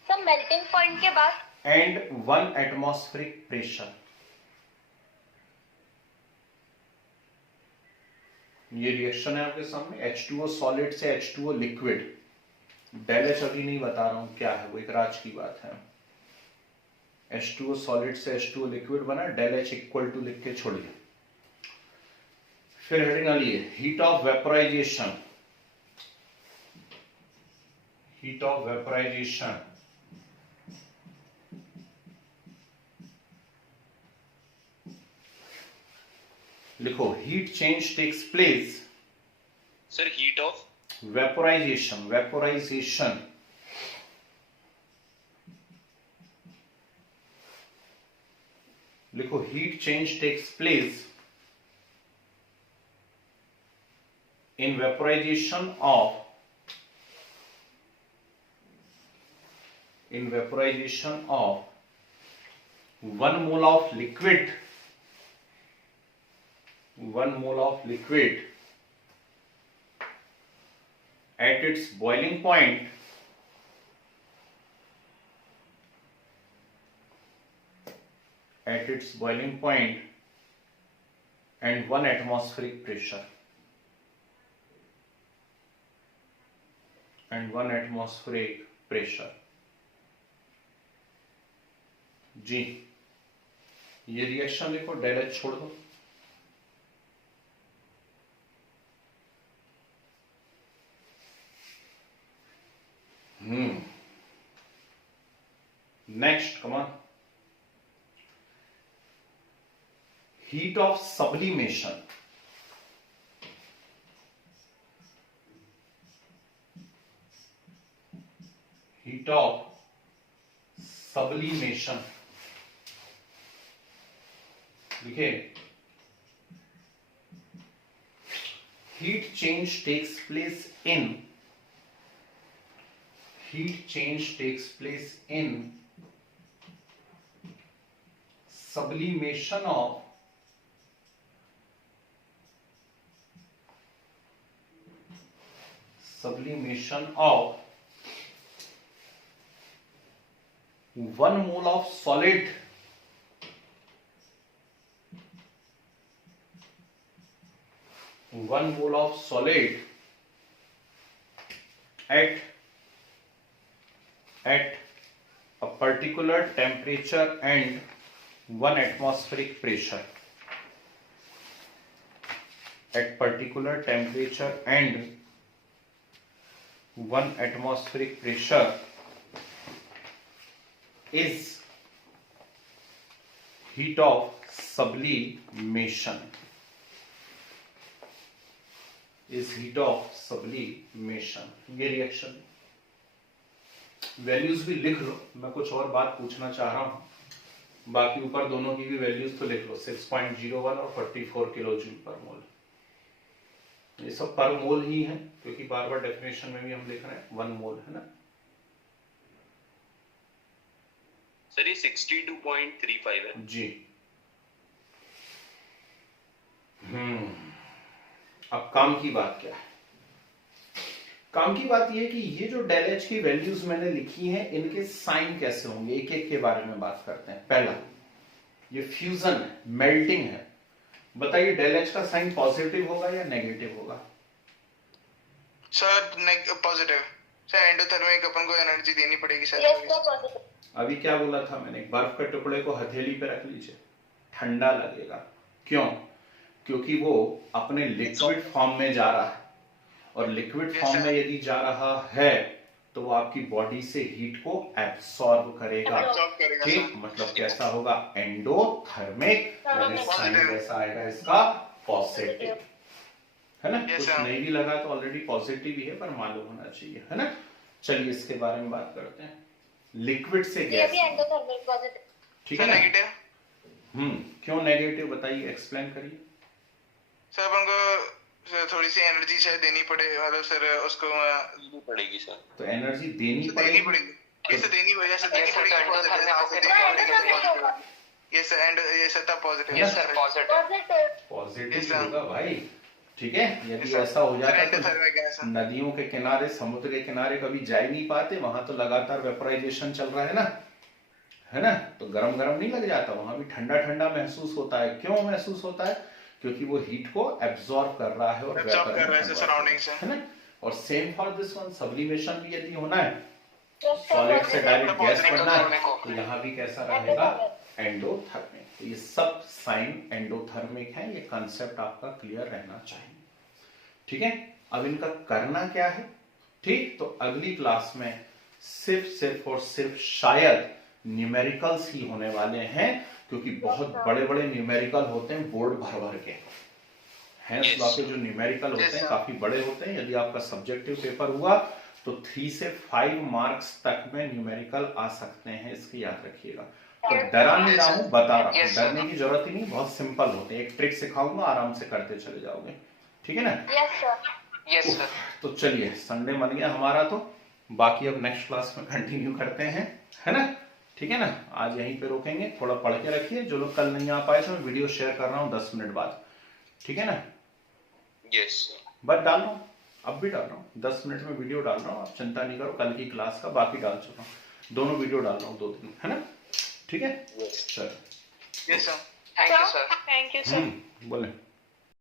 sir melting point के बाद and 1 atmospheric pressure, ये रिएक्शन है आपके सामने। H2O सॉलिड से H2O लिक्विड, डेल H अभी नहीं बता रहा हूं क्या है, वो एक राज की बात है। H2O सॉलिड से H2O लिक्विड बना, डेल H इक्वल टू लिख के छोड़िए। फिर हेडिंग डालिए heat of vaporization, heat of vaporization. लिखो heat change takes place, sir heat of vaporization, vaporization लिखो heat change takes place in vaporization of 1 mole of liquid, 1 mole of liquid at its boiling point, at its boiling point and 1 atmospheric pressure, and 1 atmospheric pressure। जी ये रिएक्शन लिखो, डेल एच छोड़ दो। Next come on, heat of sublimation, heat of sublimation लिखे heat change takes place in, heat change takes place in sublimation of sublimation of 1 mole of solid, 1 mole of solid at a particular temperature and 1 atmospheric pressure, at particular temperature and 1 atmospheric pressure is heat of sublimation, is heat of sublimation। ये रिएक्शन वैल्यूज भी लिख लो, मैं कुछ और बात पूछना चाह रहा हूं, बाकी ऊपर दोनों की भी वैल्यूज तो लिख लो, 6.01 और 44 किलो जूल पर मोल। ये सब पर मोल ही है क्योंकि बार बार डेफिनेशन में भी हम लिख रहे हैं 1 मोल, है ना सर? ये 62.35 है जी। अब काम की बात क्या है? काम की बात यह है कि ये जो डेल एच की वैल्यूज मैंने लिखी हैं, इनके साइन कैसे होंगे, एक एक के बारे में बात करते हैं। पहला, ये फ्यूजन है, मेल्टिंग है। बताइए डेल एच का साइन पॉजिटिव होगा या नेगेटिव होगा? Sir positive. सर एंडोथर्मिक अपन को एनर्जी देनी पड़ेगी सर। Yes sir positive. अभी क्या बोला था मैंने, बर्फ के टुकड़े को हथेली पे रख लीजिए, ठंडा लगेगा। क्यों? क्योंकि वो अपने लिक्विड फॉर्म में जा रहा है, और लिक्विड फॉर्म में यदि जा रहा है तो वो आपकी बॉडी से हीट को एब्सॉर्ब करेगा। ठीक, मतलब कैसा होगा? एंडोथर्मिक, यानी साइन कैसा आएगा इसका? पॉजिटिव, है ना? कुछ नहीं भी लगा तो ऑलरेडी पॉजिटिव ही है, पर मालूम होना चाहिए, है ना? चलिए इसके बारे में बात करते हैं। लिक्विड से गैस, ठीक है ना? क्यों नेगेटिव? बताइए, एक्सप्लेन करिए। सर अपन को थोड़ी सी एनर्जी शायद देनी पड़े, मतलब सर उसको देनी पड़ेगी सर। तो एनर्जी देनी पड़ेगी, कैसे देनी पड़ेगी? जैसे देनी पड़ेगी ये सर एंड ये सर तब पॉजिटिव। यस सर पॉजिटिव होगा भाई। ठीक है, यदि ऐसा हो जाता है तो नदियों के किनारे, समुद्र के किनारे कभी जा ही नहीं पाते, वहां तो लगातार वेपोराइजेशन चल रहा है ना, है ना? तो गरम गरम नहीं लग जाता, वहां भी ठंडा ठंडा महसूस होता है। क्यों महसूस होता है? क्योंकि वो हीट को एब्सॉर्ब कर रहा है और एब्सॉर्ब कर रहा है सराउंडिंग से, है ना? और same for this one, sublimation भी यदि होना है, सॉलिड से डायरेक्ट गैस बनना है, तो यहाँ भी कैसा रहेगा? एंडोथर्मिक। तो ये सब साइन एंडोथर्मिक है, ये कंसेप्ट आपका क्लियर रहना चाहिए। ठीक है, अब इनका करना क्या है, ठीक, तो अगली क्लास में सिर्फ और सिर्फ शायद न्यूमेरिकल्स ही होने वाले हैं, क्योंकि बहुत बड़े बड़े न्यूमेरिकल होते हैं बोर्ड भर भर के हैं। के जो न्यूमेरिकल होते हैं काफी बड़े होते हैं। यदि आपका सब्जेक्टिव पेपर हुआ तो 3 से 5 मार्क्स तक में न्यूमेरिकल आ सकते हैं, इसकी याद रखिएगा। तो डरा नहीं रहा हूं, बता रहा हूं, डरने की जरूरत ही नहीं, बहुत सिंपल होते हैं। एक ट्रिक सिखाऊंगा, आराम से करते चले जाओगे, ठीक है ना? Yes sir. तो चलिए, संडे बन गया हमारा, तो बाकी अब नेक्स्ट क्लास में कंटिन्यू करते हैं, है ना? ठीक है ना? आज यहीं पे रोकेंगे, थोड़ा पढ़ के रखिए। जो लोग कल नहीं आ पाए तो मैं वीडियो शेयर कर रहा हूँ 10 मिनट बाद, ठीक है ना? यस बस डाल रहा हूँ, अब भी डाल रहा हूँ, 10 मिनट में वीडियो डाल रहा हूँ, आप चिंता नहीं करो। कल की क्लास का बाकी डाल चुका हूँ, दोनों वीडियो डाल रहा हूँ 2 दिन, है ना? ठीक है, चलो, yes sir, thank you sir. Thank you sir. बोले।